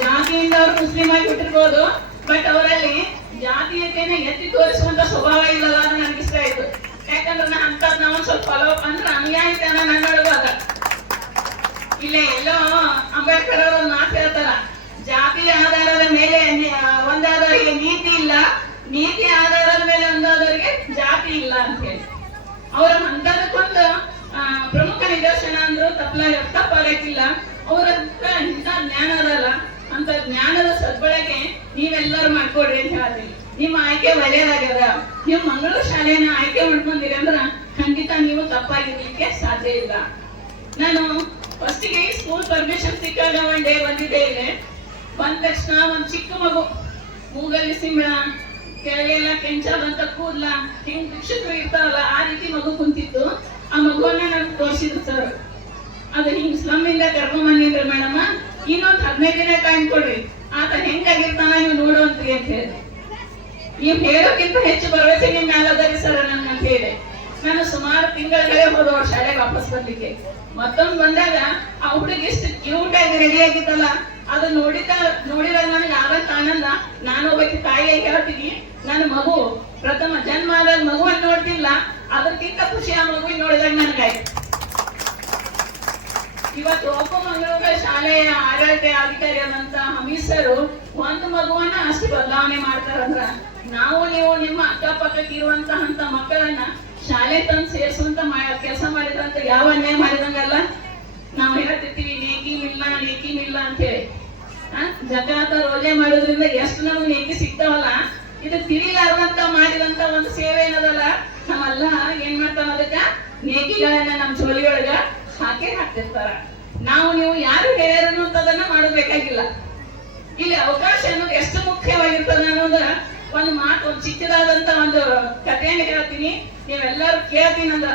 ಜಾತಿಯಿಂದ ಅವ್ರು ಮುಸ್ಲಿಂ ಆಗಿ ಹುಟ್ಟಿರ್ಬೋದು, ಬಟ್ ಅವರಲ್ಲಿ ಜಾತೀಯತೆಯನ್ನು ಎತ್ತಿ ತೋರಿಸುವಂತ ಸ್ವಭಾವ ಇಲ್ಲಲ್ಲ ಅದು ನನಗೆ ಇಷ್ಟ ಆಯ್ತು. ಯಾಕಂದ್ರೆ ನಾ ಅಂತದ್ ನಾವು ಸ್ವಲ್ಪ ಫಾಲೋ ಅಪ್ ಅಂದ್ರೆ ಅನ್ಯಾಯತನ ನನ್ನೊಳಗೂ ಅದ. ಇಲ್ಲೇ ಎಲ್ಲೋ ಅಂಬೇಡ್ಕರ್ ಅವರು ಒಂದು ಮಾತು ಹೇಳ್ತಾರ, ಜಾತಿಯ ಆಧಾರದ ಮೇಲೆ ಒಂದಾದವರಿಗೆ ನೀತಿ ಇಲ್ಲ, ನೀತಿ ಆಧಾರದ ಮೇಲೆ ಒಂದಾದವರಿಗೆ ಜಾತಿ ಇಲ್ಲ ಅಂತ ಹೇಳಿ. ಅವರ ಅಂತದಕ್ಕೊಂದು ಪ್ರಮುಖ ನಿದರ್ಶನ ಅಂದ್ರು ತಪ್ಪಾಗಕ್ಕಿಲ್ಲ. ಅವರ ಇಂಥ ಜ್ಞಾನ ಅದಲ್ಲ, ಅಂತ ಜ್ಞಾನದ ಸದ್ಬಳಕೆ ನೀವೆಲ್ಲರೂ ಮಾಡ್ಕೊಡ್ರಿ ಅಂತ ಹೇಳ್ತೀನಿ. ನಿಮ್ಮ ಆಯ್ಕೆ ಒಳ್ಳೆಯದಾಗ್ಯದ. ನೀವು ಮಂಗಳೂರು ಶಾಲೆಯನ್ನ ಆಯ್ಕೆ ಮಾಡ್ಕೊಂಡಿರಿ ಅಂದ್ರ ಖಂಡಿತ ನೀವು ತಪ್ಪಾಗಿರ್ಲಿಕ್ಕೆ ಸಾಧ್ಯ ಇಲ್ಲ. ನಾನು ಫಸ್ಟಿಗೆ ಸ್ಕೂಲ್ ಪರ್ಮಿಷನ್ ಸಿಕ್ಕಾಗ ಒನ್ ಡೇ ಬಂದಿದ್ದೆ. ಇಲ್ಲಿ ಬಂದ ತಕ್ಷಣ ಒಂದ್ ಚಿಕ್ಕ ಮಗು, ಮೂಗಲ್ಲಿ ಸಿಂಬಳ, ಕೆಳಗೆಲ್ಲ ಕೆಂಚಾದಂತ ಕೂದ್ಲ, ಹಿಂಗ್ ಶಿಕ್ಷಕರು ಇರ್ತಾವಲ್ಲ ಆ ರೀತಿ ಮಗು ಕುಂತಿತ್ತು. ಆ ಮಗುವನ್ನ ನಾನು ತೋರಿಸಿದ್ರು ಸರ್. ಅದು ಹಿಂಗ್ ಸ್ಲಮ್ ಇಂದ ಕರ್ಕೊಂಡ್ ಬಂದಿದ್ರು ಮೇಡಮ್, ಇನ್ನೊಂದ್ 15 ದಿನ ಟೈಮ್ ಕೊಡ್ರಿ, ಆತ ಹೆಂಗಾಗಿರ್ತಾನ ನೀವು ನೋಡುವಂತ್ರಿ ಅಂತ ಹೇಳಿ. ನೀವು ಹೇಳೋಕ್ಕಿಂತ ಹೆಚ್ಚು ಭರವಸೆ ನಿಮ್ ಮ್ಯಾಲ ಅದರಿ ಸರ್ ನನ್ ಅಂತ ಹೇಳಿ. ನಾನು ಸುಮಾರು ತಿಂಗಳಲ್ಲೇ ಹೋದವ ಶಾಲೆಗೆ ವಾಪಸ್ ಬರ್ಲಿಕ್ಕೆ. ಮತ್ತೊಂದು ಬಂದಾಗ ಆ ಹುಡುಗಿ ಎಷ್ಟು ಕ್ಯೂಟ್ ಆಗಿ ರೆಡಿ ಆಗಿತ್ತಲ್ಲ, ಅದು ನೋಡಿದಾಗ ನನಗೆ ಆಗಂತ ಆನಂದ. ನಾನು ಒಬ್ಬಕ್ಕೆ ತಾಯಿಯಾಗಿ ಹೇಳ್ತೀನಿ, ನನ್ನ ಮಗು ಪ್ರಥಮ ಜನ್ಮ ಆದಾಗ ಮಗುವನ್ನು ನೋಡ್ತಿಲ್ಲ, ಅದಕ್ಕಿಂತ ಖುಷಿ ಆ ಮಗುವಿನ ನೋಡಿದಾಗ ನನಗಾಯ್ತು. ಇವತ್ತು ಒಬ್ಬ ಮಂಗಳೂರು ಶಾಲೆಯ ಆಡಳಿತ ಅಧಿಕಾರಿಯಾದಂತ ಹಮೀದ್ ಸರ್ ಒಂದು ಮಗುವನ್ನ ಅಷ್ಟು ಬದಲಾವಣೆ ಮಾಡ್ತಾರಂದ್ರ, ನಾವು ನೀವು ನಿಮ್ಮ ಅಕ್ಕಪಕ್ಕಕ್ಕೆ ಇರುವಂತಹ ಮಕ್ಕಳನ್ನ ಶಾಲೆ ತಂದು ಸೇರಿಸುವಂತ ಕೆಲಸ ಮಾಡಿದ್ರಂತ ಯಾವ ಅನ್ಯಾಯ ಮಾಡಿದಂಗಲ್ಲ. ನಾವು ಹೇಳ್ತಿರ್ತೀವಿ ನೇಕಿ ಮಿಲ್ಲ ಅಂತ ಹೇಳಿ. ಜಕಾತ ರೋಜೆ ಮಾಡೋದ್ರಿಂದ ಎಷ್ಟು ನಮ್ಗೆ ನೇಕಿ ಸಿಗ್ತಾವಲ್ಲ, ಇದು ತಿಳಿಲಾರ್ದಂತ ಮಾಡಿದಂತ ಒಂದು ಸೇವೆ ಏನದಲ್ಲ, ನಾವೆಲ್ಲ ಏನ್ ಮಾಡ್ತಾವ ಅದಕ್ಕ ನೇಕಿಗಳನ್ನ ನಮ್ಮ ಜೋಲಿಯೊಳಗ ಹಾಕ್ತಿರ್ತಾರ. ನಾವು ನೀವು ಯಾರು ಹೇಳ್ಯಾರ ಅನ್ನೋದನ್ನ ಮಾಡಬೇಕಾಗಿಲ್ಲ. ಇಲ್ಲಿ ಅವಕಾಶ ಅನ್ನೋದು ಎಷ್ಟು ಮುಖ್ಯವಾಗಿರ್ತದೆ ಅನ್ನೋದ ಒಂದು ಮಾತು, ಒಂದು ಚಿಕ್ಕದಾದಂತ ಒಂದು ಕಥೆಯನ್ನು ಹೇಳ್ತೀನಿ, ನೀವೆಲ್ಲರೂ ಕೇಳ್ತೀನಿ ಅಂದ್ರ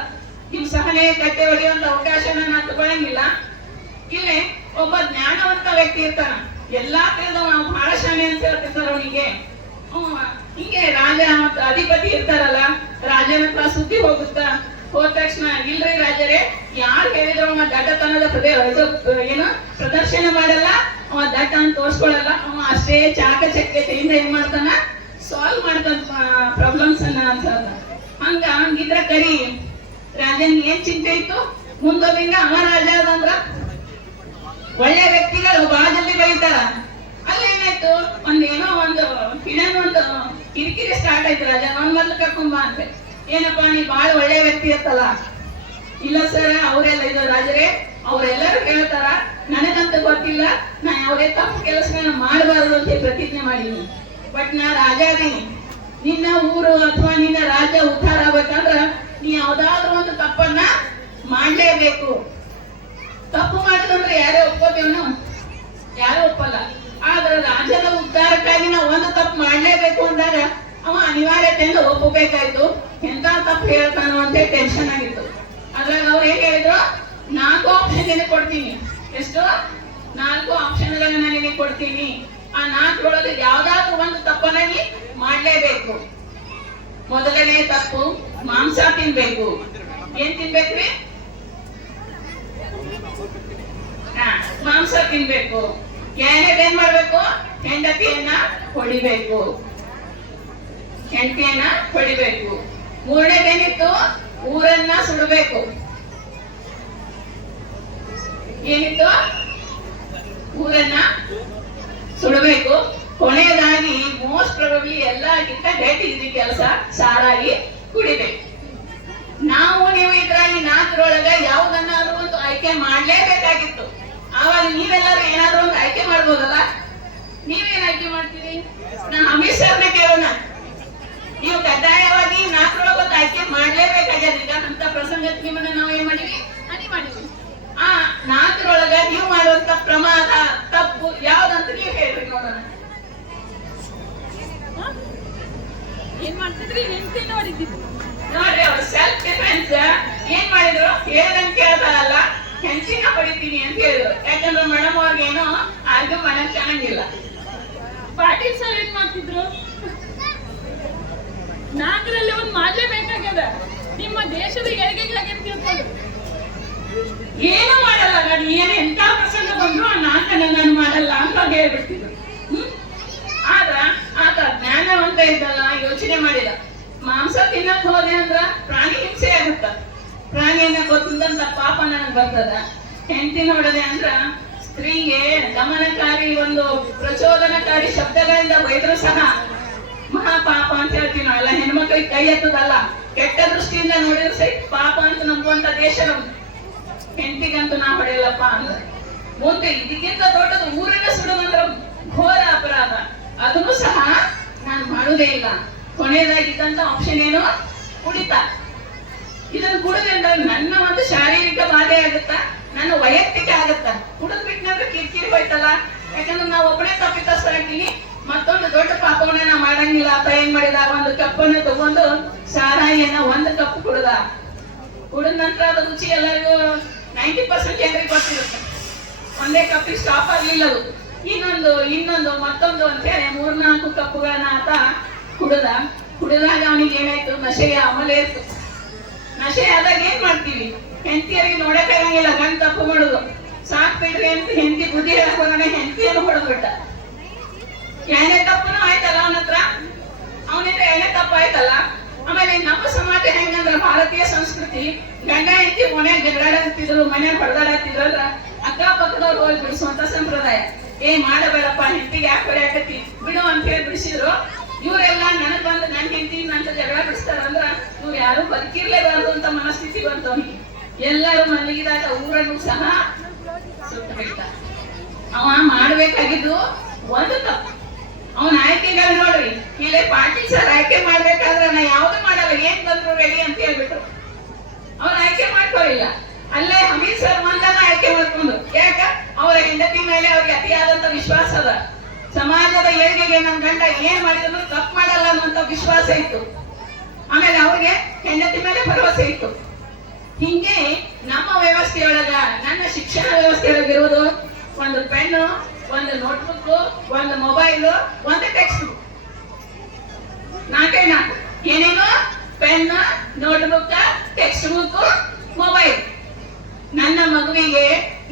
ನಿಮ್ ಸಹನೆ ಕಟ್ಟೆ ಹೊಡೆಯುವಂತ ಅವಕಾಶನ ನಾನು ತಗೊಳಂಗಿಲ್ಲ. ಇಲ್ಲಿ ಒಬ್ಬ ಜ್ಞಾನವಂತ ವ್ಯಕ್ತಿ ಇರ್ತಾನ, ಎಲ್ಲಾ ತಿಳಿದವ, ನಾವು ಬಹಳ ಶಾಣೆ ಅಂತ ಹೇಳ್ತಿರ್ತಾರ ಅವನಿಗೆ. ಹಿಂಗೆ ರಾಜ ಮತ್ತು ಅಧಿಪತಿ ಇರ್ತಾರಲ್ಲ, ರಾಜನ ಹತ್ರ ಸುದ್ದಿ ಹೋದ ತಕ್ಷಣ, ಇಲ್ರಿ ರಾಜರೇ, ಯಾರು ಹೇಳಿದ್ರು ಅವ ದಡ್ಡತನದ ಏನು ಪ್ರದರ್ಶನ ಮಾಡಲ್ಲ, ಅವ ದಡ್ಡ ಅಂತ ತೋರ್ಸ್ಕೊಳಲ್ಲ, ಅವ ಅಷ್ಟೇ ಚಾಕಚಕ್ಯತೆಯಿಂದ ಏನ್ ಮಾಡ್ತಾನ, ಸಾಲ್ವ್ ಮಾಡ್ತಾನ ಪ್ರಾಬ್ಲಮ್ಸ್ ಅನ್ನ ಅಂತ. ಹಂಗಿದ್ರ ಕರಿ ರಾಜನ್ ಏನ್ ಚಿಂತೆ ಇತ್ತು, ಮುಂದೊಬ್ಬಿಂಗ ಅವ ರಾಜ ಅದಂದ್ರ ಒಳ್ಳೆ ವ್ಯಕ್ತಿಗಳು ಬಹಳ ಜಲ್ದಿ ಬೆಳಿತಾರ. ಅಲ್ಲೇನಾಯ್ತು, ಒಂದೇನೋ ಒಂದು ಒಂದು ಕಿರಿಕಿರಿ ಸ್ಟಾರ್ಟ್ ಆಯ್ತು. ರಾಜ ನನ್ ಮೊದ್ಲು ಕರ್ಕೊಂಬ ಅಂತ. ಏನಪ್ಪಾ ನೀ ಬಹಳ ಒಳ್ಳೆ ವ್ಯಕ್ತಿ ಇರ್ತಲ್ಲ. ಇಲ್ಲ ಸರ್, ಅವರೆಲ್ಲ ಇದು ರಾಜರೇ, ಅವರೆಲ್ಲರೂ ಹೇಳ್ತಾರ, ನನಗಂತ ಗೊತ್ತಿಲ್ಲ, ನಾ ಯಾವುದೇ ತಪ್ಪು ಕೆಲಸಗಳನ್ನ ಮಾಡಬಾರದು ಅಂತ ಪ್ರತಿಜ್ಞೆ ಮಾಡೀನಿ. ಬಟ್ ನಾ ರಾಜ ಅದೀನಿ, ನಿನ್ನ ಊರು ಅಥವಾ ನಿನ್ನ ರಾಜ್ಯ ಉದ್ಧಾರ ಆಗ್ಬೇಕಂದ್ರ ನೀ ಯಾವ್ದಾದ್ರು ಒಂದು ತಪ್ಪನ್ನ ಮಾಡ್ಲೇಬೇಕು. ತಪ್ಪು ಮಾಡಿದಂದ್ರೆ ಯಾರೇ ಒಪ್ಕೋತೀವನು, ಯಾರು ಒಪ್ಪಲ್ಲ. ಆದ್ರೆ ರಾಜ್ಯದ ಉದ್ಧಾರಕ್ಕಾಗಿ ನಾವು ಒಂದು ತಪ್ಪು ಮಾಡ್ಲೇಬೇಕು ಅಂದಾಗ ಅವ ಅನಿವಾರ್ಯತೆಯಿಂದ ಒಪ್ಪಬೇಕಾಯ್ತು. ಎಂತ ತಪ್ಪು ಹೇಳ್ತಾನೋ ಅಂತ ಟೆನ್ಷನ್ ಆಗಿತ್ತು. ಅದ್ರಾಗ ಅವ್ರು ಏನ್ ಹೇಳಿದ್ರು, 4 ಆಪ್ಷನ್ ಕೊಡ್ತೀನಿ. ಎಷ್ಟು? 4 ಆಪ್ಷನ್ಗಳನ್ನ ನಿನಗೆ ಕೊಡ್ತೀನಿ. ಆ 4ರೊಳಗೆ ಯಾವ್ದಾದ್ರು ಒಂದು ತಪ್ಪನ್ನ ನೀ ಮಾಡ್ಲೇಬೇಕು. ಮೊದಲನೇ ತಪ್ಪು, ಮಾಂಸ ತಿನ್ಬೇಕು. ಏನ್ ತಿನ್ಬೇಕ್ರಿ? ಮಾಂಸ ತಿನ್ಬೇಕು. ಏನ್ ಮಾಡ್ಬೇಕು? ಹೆಂಡತಿಯನ್ನ ಹೊಡಿಬೇಕು. ಹೆಂಡತಿಯನ್ನ ಹೊಡಿಬೇಕು. 3ನೇದೇನಿತ್ತು? ಊರನ್ನ ಸುಡಬೇಕು. ಏನಿತ್ತು? ಊರನ್ನ ಸುಡಬೇಕು. ಕೊನೆಯದಾಗಿ ಮೋಸ್ಟ್ ಪ್ರಾಬಬ್ಲಿ ಎಲ್ಲಕ್ಕಿಂತ ಡೇಟ್ ಇದೆ ಕೆಲಸ, ಸಾರಾಗಿ ಕುಡಿಬೇಕು. ನಾವು ನೀವು ಇದ್ರ ಈ 4ರೊಳಗ ಯಾವುದನ್ನಾದ್ರೂ ಒಂದು ಆಯ್ಕೆ ಮಾಡ್ಲೇಬೇಕಾಗಿತ್ತು. ಆವಾಗ ನೀವೆಲ್ಲರೂ ಏನಾದ್ರು ಒಂದು ಆಯ್ಕೆ ಮಾಡ್ಬೋದಲ್ಲ. ನೀವೇನ್ ಆಯ್ಕೆ ಮಾಡ್ತೀರಿ? ನಾ ಅಮಿತ್ ಸರ್ನ ಕೇಳೋಣ, ನೀವು ಕಡ್ಡಾಯವಾಗಿ 4ರೊಳಗ ಒಂದು ಆಯ್ಕೆ ಮಾಡ್ಲೇಬೇಕಾಗ್ಯದ. ಈಗ ಅಂತ ಪ್ರಸಂಗಕ್ಕೆ ನಿಮ್ಮನ್ನ ನಾವು ಏನ್ ಮಾಡಿವಿ, ಹನಿ ಮಾಡಿವಿ. ಆ 4ರೊಳಗ ನೀವು ಮಾಡುವಂತ ಪ್ರಮಾದ ತಪ್ಪು ಯಾವ್ದಂತ ನೀವು ಹೇಳ್ರಿ ನೋಡೋಣ. ಏನ್ ಮಾಡ್ತಿದ್ರಿ? ಹೆಂಡತಿ ನೋಡಿದ್ದು ನೋಡ್ರಿ, ಅವ್ರು ಸೆಲ್ಫ್ ಡಿಫೆನ್ಸ್ ಏನ್ ಮಾಡಿದ್ರು, ಹೇಳ್ದಂಗೆ ಕೇಳ್ತಾರಲ್ಲ, ಹೆಂಡತಿನ ಹೊಡಿತೀನಿ ಅಂತ ಹೇಳಿದ್ರು. ಯಾಕಂದ್ರೆ ಮೇಡಮ್ ಅವ್ರಿಗೇನೋ ಆರ್ಗ್ಯೂ ಮಾಡಕ್ ಚೆನ್ನಾಗಿಲ್ಲ. ಪಾಟೀಲ್ ಸರ್ ಏನ್ ಮಾಡ್ತಿದ್ರು? 4ರಲ್ಲಿ ಒಂದು ಮಾಡ್ಲೇಬೇಕಾಗ್ಯದ. ನಿಮ್ಮ ದೇಶದ ಏಳಿಗೆಗೆ ತಿಳ್ಕೊಂಡು ಏನು ಮಾಡಲ್ಲ. ನಾನು ಏನ್ ಎಂತ ಪ್ರಸಂಗ ಬಂದ್ರು ಆ 4 ನಾನು ಮಾಡಲ್ಲ ಅಂತ ಹೇಳ್ಬಿಡ್ತಿದ್ರು. ಮಾಂಸ ತಿನ್ನಕ್ ಹೋದೆ ಅಂದ್ರ ಪ್ರಾಣಿ ಹಿಂಸೆ ಆಗುತ್ತ. ಪ್ರಾಣಿಯನ್ನ ಗೊತ್ತಿದ್ದಂತ ಪಾಪ ನನಗ್ ಬರ್ತದ. ಹೆಂಡತಿ ನೋಡದೆ ಅಂದ್ರ ಸ್ತ್ರೀಗೆ ಗಮನಕಾರಿ ಒಂದು ಪ್ರಚೋದನಕಾರಿ ಶಬ್ದಗಳಿಂದ ಬೈದ್ರು ಸಹ ಮಹಾಪಾಪ ಅಂತ ಹೇಳ್ತೀವಿ ನಾವೆಲ್ಲ. ಹೆಣ್ಮಕ್ಳಿಗೆ ಕೈ ಎತ್ತದಲ್ಲ, ಕೆಟ್ಟ ದೃಷ್ಟಿಯಿಂದ ನೋಡಿದ್ರು ಸಹಿತ ಪಾಪ ಅಂತ ನಂಬುವಂತ ದೇಶ ನಮ್ದು. ಹೆಂಡತಿಗಂತೂ ನಾ ಹೊಡೆಯಲ್ಲಪ್ಪ ಅಂದ್ರೆ ಮುಂದೆ ಇದಕ್ಕಿಂತ ದೊಡ್ಡದು ಊರಿನ ಸುಡುವಂದ್ರ ಘೋರ ಅಪರಾಧ. ಅದನ್ನು ಸಹ ನಾನು ಮಾಡುವುದೇ ಇಲ್ಲ. ಕೊನೆಯದಾಗಿದ್ದಂತ ಆಪ್ಷನ್ ಏನು? ಕುಡಿತ. ಇದನ್ನು ಕುಡಿದ್ರಿಂದ ನನ್ನ ಒಂದು ಶಾರೀರಿಕ ಬಾಧೆ ಆಗುತ್ತಾ, ನನ್ನ ವೈಯಕ್ತಿಕ ಆಗುತ್ತಾ. ಕುಡಿದ್ ಬಿಟ್ಟಂದ್ರೆ ಕಿರಿಕಿರಿ ಹೋಯ್ತಲ್ಲ. ಯಾಕಂದ್ರೆ ನಾವು ಒಬ್ಬನೇ ತಪ್ಪಿತಸ್ಥರಾಗ್ತೀನಿ, ಮತ್ತೊಂದು ದೊಡ್ಡ ಪಾಪವನ್ನ ನಾ ಮಾಡಂಗಿಲ್ಲ. ಅಂತ ಏನ್ ಮಾಡಿದ, ಒಂದು ಕಪ್ಪನ್ನು ತಗೊಂಡು ಸಾರಾಯಿಯನ್ನ ಒಂದು ಕಪ್ ಕುಡ್ದ. ಕುಡಿದ ನಂತರ ಅದು ರುಚಿ ಎಲ್ಲರಿಗೂ 90% ಜನರಿಗೆ ಗೊತ್ತಿರುತ್ತೆ. ಒಂದೇ ಕಪ್ಪಿಗೆ ಸ್ಟಾಪ್ ಆಗ್ಲಿಲ್ಲ ಅದು. ಇನ್ನೊಂದು ಮತ್ತೊಂದು ಅಂತ ಹೇಳಿ 3-4 ಕಪ್ಪುಗಳನ್ನ ಆತ ಕುಡಿದಾಗ ಅವನಿಗೆ ಏನಾಯ್ತು, ನಶೆಯ ಅಮಲೆ ಇತ್ತು. ನಶೆ ಆದಾಗ ಏನ್ ಮಾಡ್ತೀವಿ, ಹೆಂಡತಿಯರಿಗೆ ನೋಡಕ್ ಆಗಂಗಿಲ್ಲ, ಗಂಡ ತಪ್ಪು ಮಾಡುದು. ಸಾಕ್ ಬಿಡ್ರಿ ಅಂತ ಹೆಂಡತಿ ಬುದ್ಧಿ ಹೇಳಕ್ ಹೋದಾನೆ, ಹೆಂಡತಿಯನ್ನು ಹೊಡೆದ್ಬಿಟ್ಟ. ಎರಡನೇ ತಪ್ಪನು ಆಯ್ತಲ್ಲ ಅವನ ಹತ್ರ, ಅವನಿಂದ ಎರಡನೇ ತಪ್ಪು ಆಯ್ತಲ್ಲ. ಆಮೇಲೆ ನಮ್ಮ ಸಮಾಜ ಹೆಂಗಂದ್ರ, ಭಾರತೀಯ ಸಂಸ್ಕೃತಿ ಗಂಡ ಹೆಂಡತಿ ಮನ್ಯಾಗ ಜಗಳಾಡತ್ತಿದ್ರು, ಮನ್ಯಾಗ ಹೊಡೆದಾಡತ್ತಿದ್ರಲ್ಲ, ಅಕ್ಕಪಕ್ಕದವ್ರು ಹೋಗಿ ಬಿಡಿಸುವಂತ ಸಂಪ್ರದಾಯ. ಮಾಡಬೇಡಪ್ಪ, ಹೆಂಡತಿಗೆ ಯಾಕೆ ಹೊಡೆಯಾಕತಿ ಬಿಡು ಅಂತ ಹೇಳಿ ಬಿಡಿಸಿದ್ರು. ಇವರೆಲ್ಲ ನನಗ್ ಬಂದು ನನ್ನ ಹೆಂಡತಿ ನಂತ ಜಗಳ ಬಿಡಿಸ್ತಾರಂದ್ರ ಇವ್ರು ಯಾರು ಬದುಕಿರ್ಲೇಬಾರ್ದು ಅಂತ ಮನಸ್ಥಿತಿ ಬಂತವನಿಗೆ. ಎಲ್ಲರೂ ಮಲಗಿದಾಗ ಊರನ್ನು ಸಹ ಸುಟ್ಟು ಬಿಟ್ಟ. ಅವ ಮಾಡ್ಬೇಕಾಗಿದ್ದು ಒಂದು ತಪ್ಪು. ಅವನ ಆಯ್ಕೆಗಳು ನೋಡ್ರಿ, ಇಲ್ಲೇ ಪಾಟೀಲ್ ಸರ್ ಆಯ್ಕೆ ಮಾಡ್ಬೇಕಾದ್ರೆ ನಾ ಯಾವ್ದು ಮಾಡಲ್ಲ, ಏನ್ ಬಂದ್ರು ರೆಡಿ ಅಂತ ಹೇಳ್ಬಿಟ್ರು. ಅವ್ರ ಆಯ್ಕೆ ಮಾಡ್ಕೊಳ್ಳಿಲ್ಲ. ಅಲ್ಲೇ ಹಮೀದ್ ಸರ್ ಮಂದನ ಆಯ್ಕೆ ಮಾಡ್ಕೊಂಡು, ಯಾಕ ಅವರ ಹೆಂಡತಿ ಮೇಲೆ ಅವ್ರಿಗೆ ಅತಿಯಾದಂತ ವಿಶ್ವಾಸ ಅದ. ಸಮಾಜದ ಏಳಿಗೆಗೆ ನಮ್ ಗಂಡ ಏನ್ ಮಾಡಿದ್ರು ತಪ್ಪು ಮಾಡಲ್ಲ ಅನ್ನುವಂತ ವಿಶ್ವಾಸ ಇತ್ತು. ಆಮೇಲೆ ಅವ್ರಿಗೆ ಹೆಂಡತಿ ಮೇಲೆ ಭರವಸೆ ಇತ್ತು. ಹಿಂಗೆ ನಮ್ಮ ವ್ಯವಸ್ಥೆಯೊಳಗ, ನನ್ನ ಶಿಕ್ಷಣ ವ್ಯವಸ್ಥೆಯೊಳಗಿರುವುದು ಒಂದು ಪೆನ್ನು, ಒಂದು ನೋಟ್ಬುಕ್, ಒಂದು ಮೊಬೈಲ್, ಒಂದು ಟೆಕ್ಸ್ಟ್ ಬುಕ್. 4 ಏನೇನು? Pen, notebook, text book, mobile. ನನ್ನ ಮಗುವಿಗೆ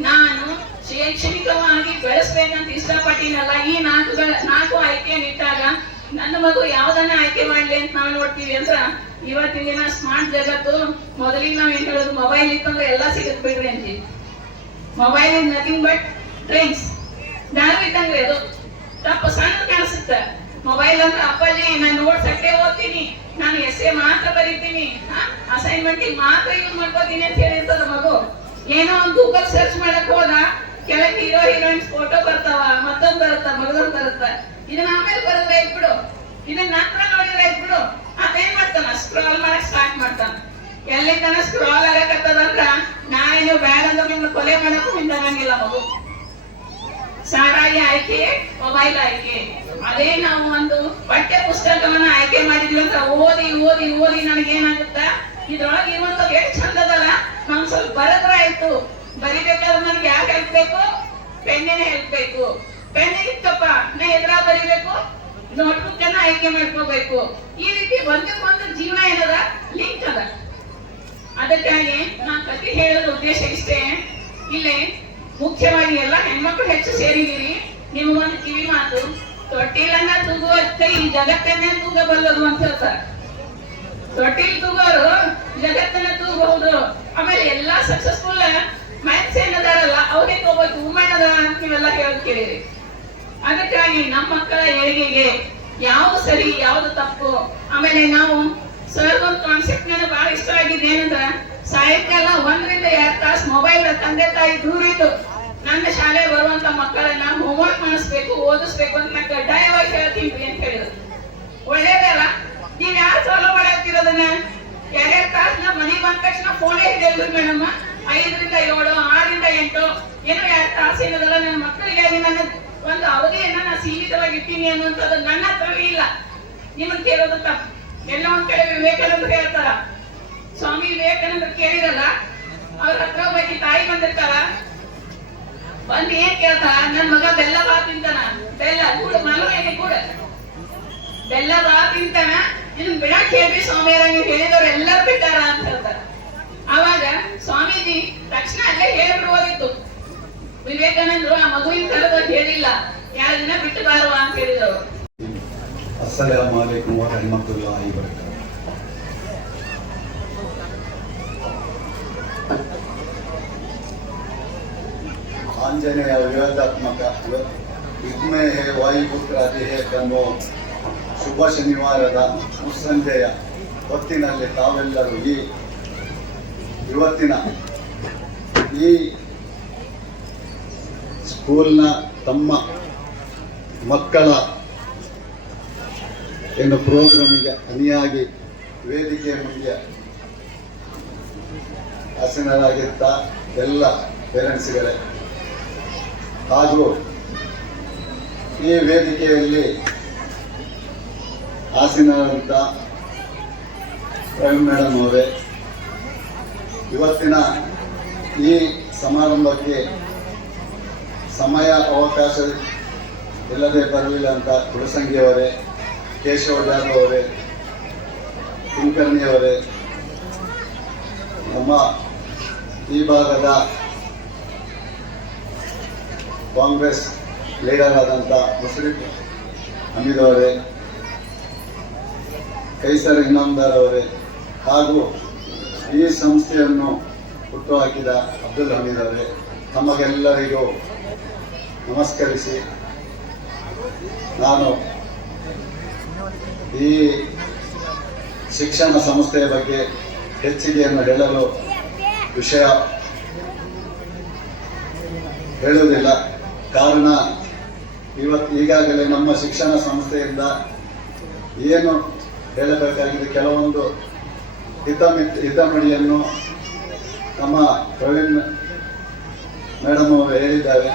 ನಾನು ಶೈಕ್ಷಣಿಕವಾಗಿ ಬೆಳೆಸ್ಬೇಕಂತ ಇಷ್ಟಪಟ್ಟಿನಲ್ಲ. ಈ 4 ಆಯ್ಕೆಯನ್ನಿಟ್ಟಾಗ ನನ್ನ ಮಗು ಯಾವ್ದನ್ನ ಆಯ್ಕೆ ಮಾಡ್ಲಿ ಅಂತ ನಾವು ನೋಡ್ತೀವಿ ಅಂದ್ರ, ಇವತ್ತಿನ ದಿನ ಸ್ಮಾರ್ಟ್ ಜಗತ್ತು. ಮೊದಲಿಗೆ ನಾವ್ ಏನ್ ಹೇಳೋದು, ಮೊಬೈಲ್ ಇತ್ತಂದ್ರೆ ಎಲ್ಲ ಸಿಗತ್ ಬಿಡ್ರಿ ಅಂತೀವಿ. Mobile is nothing but drinks. ದಾರು ಇದ್ದಂಗ್ರಿ ಅದು. ತಪ್ಪು ಸಣ್ಣ ಕಾಣಿಸುತ್ತೆ. ಮೊಬೈಲ್ ಅಂದ್ರೆ ಅಪ್ಪಾಜಿ ನಾನು ನೋಟ್ಸ್ ಅಟ್ಟೆ ಓದ್ತೀನಿ, ನಾನು ಎಸ್ಸೆ ಮಾತ್ರ ಬರೀತೀನಿ, ಅಸೈನ್ಮೆಂಟ್ ಮಾತ್ರ ಯೂಸ್ ಮಾಡ್ಕೋತೀನಿ ಅಂತ ಹೇಳಿರ್ತದ ಮಗು. ಏನೋ ಒಂದು ಗೂಗಲ್ ಸರ್ಚ್ ಮಾಡಕ್ ಹೋದ, ಕೆಳಗೆ ಹೀರೋ ಹೀರೋಯಿನ್ಸ್ ಫೋಟೋ ಬರ್ತಾವ, ಮತ್ತೊಂದು ಬರುತ್ತ, ಮಗದೊಂದು ಬರುತ್ತ. ಇದನ್ನ ಆಮೇಲೆ ಬರೋದ್ರೆ ಇಟ್ಬಿಡು, ಇದನ್ನ ನಂತರ ನೋಡಿದ್ರೆ ಇಟ್ಬಿಡು. ಅದೇನ್ ಮಾಡ್ತಾನ, ಸ್ಕ್ರಾಲ್ ಮಾಡಕ್ ಸ್ಟಾರ್ಟ್ ಮಾಡ್ತಾನ. ಎಲ್ಲಿ ತನ ಸ್ಕ್ರಾಲ್ ಆಗಕತ್ತದಂದ್ರ ನಾನೇನು ಬ್ಯಾಡ ಅಂದ್ರೆ ನಿಮ್ನ ಕೊಲೆ ಮಾಡಕ್ಕೂ ಹಿಂದಾಗಂಗಿಲ್ಲ ಮಗು. ಸಾರಾಯಿ ಆಯ್ಕೆ, ಮೊಬೈಲ್ ಆಯ್ಕೆ. ಅದೇ ನಾವು ಒಂದು ಪಠ್ಯ ಪುಸ್ತಕವನ್ನ ಆಯ್ಕೆ ಮಾಡಿದ್ವಿ ಅಂತ ಓದಿ ಓದಿ ಓದಿ ನನಗೇನಾಗುತ್ತ, ಇದ್ರೊಳಗೆ ಇರುವಂತದ್ದು ಎಷ್ಟು ಚಂದದಲ್ಲ, ನಾವ್ ಸ್ವಲ್ಪ ಬರದ್ರ ಆಯ್ತು. ಬರಿಬೇಕಾದ್ರೆ ನನ್ಗೆ ಯಾಕೆ ಹೆಲ್ಪ್ ಬೇಕು? ಪೆನ್ನಿನ ಹೆಲ್ಪ್ ಬೇಕು. ಪೆನ್ ಇತ್ತಪ್ಪ, ನಾ ಎದುರ ಬರಿಬೇಕು, ನೋಟ್ಬುಕ್ ಅನ್ನ ಆಯ್ಕೆ ಮಾಡ್ಕೋಬೇಕು. ಈ ರೀತಿ ಒಂದಕ್ಕೊಂದು ಜೀವನ ಏನದ, ಲಿಂಕ್ ಅದ. ಅದಕ್ಕಾಗಿ ನಾನ್ ಕತೆ ಹೇಳೋದು ಉದ್ದೇಶ ಇಷ್ಟೇ. ಇಲ್ಲಿ ಮುಖ್ಯವಾಗಿ ಎಲ್ಲ ಹೆಣ್ಮಕ್ಳು ಹೆಚ್ಚು ಸೇರಿದೀರಿ. ನಿಮಗೊಂದು ಕಿವಿ ಮಾತು, ತೊಟ್ಟಿಲನ್ನ ತೂಗುವ ಕೈ ಜಗತ್ತನ್ನೇ ತೂಗಬಲ್ಲದು ಅಂತ ಹೇಳ್ತಾರೆ. ತೊಟ್ಟಿಲ್ ತೂಗೋರು ಜಗತ್ತನ್ನ ತೂಗಬಹುದು. ಆಮೇಲೆ ಎಲ್ಲಾ ಸಕ್ಸಸ್ಫುಲ್ ಮ್ಯಾನ್ಸ್ ಏನದಾರಲ್ಲ ಅವ್ರಿಗೆ ತಗೋಬೇಕು, ವುಮೆನ್ ಅದ ಅಂತ ನೀವೆಲ್ಲ ಹೇಳೋದು ಕೇಳಿರಿ. ಅದಕ್ಕಾಗಿ ನಮ್ಮ ಮಕ್ಕಳ ಏಳಿಗೆಗೆ ಯಾವ್ದು ಸರಿ ಯಾವ್ದು ತಪ್ಪು. ಆಮೇಲೆ ನಾವು ಸರ್ ಒಂದು ಕಾನ್ಸೆಪ್ಟ್ ನನಗೆ ಬಹಳ ಇಷ್ಟ ಆಗಿದ್ದು ಏನಂದ್ರ, ಸಾಯಂಕಾಲ 1 ರಿಂದ 2 ತಾಸು ಮೊಬೈಲ್ ತಂದೆ ತಾಯಿ ದೂರ ಇದ್ದು ನನ್ನ ಶಾಲೆ ಬರುವಂತ ಮಕ್ಕಳನ್ನ ಹೋಮ್ವರ್ಕ್ ಮಾಡಿಸ್ಬೇಕು, ಓದಿಸ್ಬೇಕು ಅಂತ ನಾ ಕಡ್ಡಾಯವಾಗಿ ಹೇಳ್ತೀನಿ ಅಂತ ಹೇಳಿದ್ರು. ಒಳ್ಳೇದಲ್ಲ? ನೀವ್ ಯಾರು ಫಾಲೋ ಮಾಡಾಕ್ತಿರೋದನ್ನ? 2 ತಾಸು ನಾ ಮನೆಗೆ ಬಂದ ತಕ್ಷಣ ಫೋನೇ ಹಿಡಿಯಲ್ರಿ ಮೇಡಮ್. 5 ರಿಂದ 7, 6 ರಿಂದ 8 ಏನೋ 2 ತಾಸು ಏನದಲ್ಲ, ನನ್ನ ಮಕ್ಕಳಿಗಾಗಿ ನನ್ನ ಒಂದು ಅವಧಿಯನ್ನ ನಾ ಸೀಮಿತವಾಗಿ ಇಟ್ಟಿನಿ ಅನ್ನುವಂಥದ್ದು ನನ್ನ ಹತ್ರವೇ ಇಲ್ಲ. ನಿಮ್ಮನ್ನ ಕೇಳೋದು ತಪ್ಪು. ಎಲ್ಲ ಒಂದ್ ಕಡೆ ವಿವೇಕಾನಂದ್ರ ಹೇಳ್ತಾರ, ಸ್ವಾಮಿ ವಿವೇಕಾನಂದ್ರ ಕೇಳಿರಲ್ಲ, ಅವ್ರ ಹತ್ರ ಒಬ್ಬಾಕಿ ತಾಯಿ ಬಂದಿರ್ತಾರ. ಬಂದ್ ಏನ್ ಕೇಳ್ತಾರ, ನನ್ ಮಗ ಬೆಲ್ಲ ಬಾ ತಿಂತಾನ, ಬೆಲ್ಲ ಕೂಡ ಮಲವೇನೆ ಕೂಡ ಬೆಲ್ಲ ಬಾ ತಿಂತಾನ, ಇದನ್ ಬಿಡಕ್ ಹೇಳ್ರಿ ಸ್ವಾಮಿಯರ, ನೀವು ಹೇಳಿದವ್ರು ಎಲ್ಲರೂ ಬಿಟ್ಟಾರ ಅಂತ ಹೇಳ್ತಾರ. ಅವಾಗ ಸ್ವಾಮೀಜಿ ತಕ್ಷಣ ಅಲ್ಲೇ ಹೇಳ್ಬಿಡ್ಬೋದಿತ್ತು. ವಿವೇಕಾನಂದರು ಆ ಮಗುವಿನ ಕರೆದು ಹೇಳಿಲ್ಲ, 2 ದಿನ ಬಿಟ್ಟು ಬಾರುವ ಅಂತ ಹೇಳಿದವರು. ಅಸ್ಸಲಾಮು ಅಲೈಕುಂ ವ ರಹಮತುಲ್ಲಾಹಿ ವ ಬರಕಾತುಹು. ಆಂಜನೇಯ ವಿರೋಧಾತ್ಮಕ ವಿದ್ಮೇ ಹೇ ವಾಯುಪುತ್ರ ಅತಿಹೇ ಅನ್ನೋ ಶುಭ ಶನಿವಾರದ ಮುಸ್ಸಂಜೆಯ ಹೊತ್ತಿನಲ್ಲಿ ತಾವೆಲ್ಲರೂ ಇವತ್ತಿನ ಈ ಸ್ಕೂಲ್ನ ತಮ್ಮ ಮಕ್ಕಳ ಏನು ಪ್ರೋಗ್ರಾಮಿಗೆ ಅನಿಯಾಗಿ ವೇದಿಕೆ ಮುಂದೆ ಆಸೀನರಾಗಿದ್ದ ಎಲ್ಲ ಪೇರೆಂಟ್ಸ್ಗಳೇ ಹಾಗೂ ಈ ವೇದಿಕೆಯಲ್ಲಿ ಆಸೀನರಾದಂಥ ಪ್ರವೀಣ್ ಮೇಡಮ್ ಅವರೇ, ಇವತ್ತಿನ ಈ ಸಮಾರಂಭಕ್ಕೆ ಸಮಯ ಅವಕಾಶ ಇಲ್ಲದೆ ಬರಲಿಲ್ಲ ಅಂತ ಕುಲಸಂಗಿಯವರೇ, ಕೇಶವ ಜಾಧವ್ ಅವರೇ, ಕುಲಕರ್ಣಿಯವರೇ, ನಮ್ಮ ಈ ಭಾಗದ ಕಾಂಗ್ರೆಸ್ ಲೀಡರ್ ಆದಂಥ ಮುಸ್ಲಿಂ ಹಮೀದ್ ಅವರೇ, ಕೈಸರ್ ಇನಾಮ್ದಾರ್ ಅವರೇ, ಹಾಗೂ ಈ ಸಂಸ್ಥೆಯನ್ನು ಹುಟ್ಟುಹಾಕಿದ ಅಬ್ದುಲ್ ಹಮೀದ್ ಅವರೇ, ತಮಗೆಲ್ಲರಿಗೂ ನಮಸ್ಕರಿಸಿ ನಾನು ಈ ಶಿಕ್ಷಣ ಸಂಸ್ಥೆಯ ಬಗ್ಗೆ ಹೆಚ್ಚಿಗೆಯನ್ನು ಹೇಳಲು ವಿಷಯ ಹೇಳುವುದಿಲ್ಲ. ಕಾರಣ ಈಗಾಗಲೇ ನಮ್ಮ ಶಿಕ್ಷಣ ಸಂಸ್ಥೆಯಿಂದ ಏನು ಹೇಳಬೇಕಾಗಿದೆ ಕೆಲವೊಂದು ಹಿತನುಡಿಯನ್ನು ನಮ್ಮ ಪ್ರವೀಣ್ ಮೇಡಮ್ ಅವರು ಹೇಳಿದ್ದಾರೆ.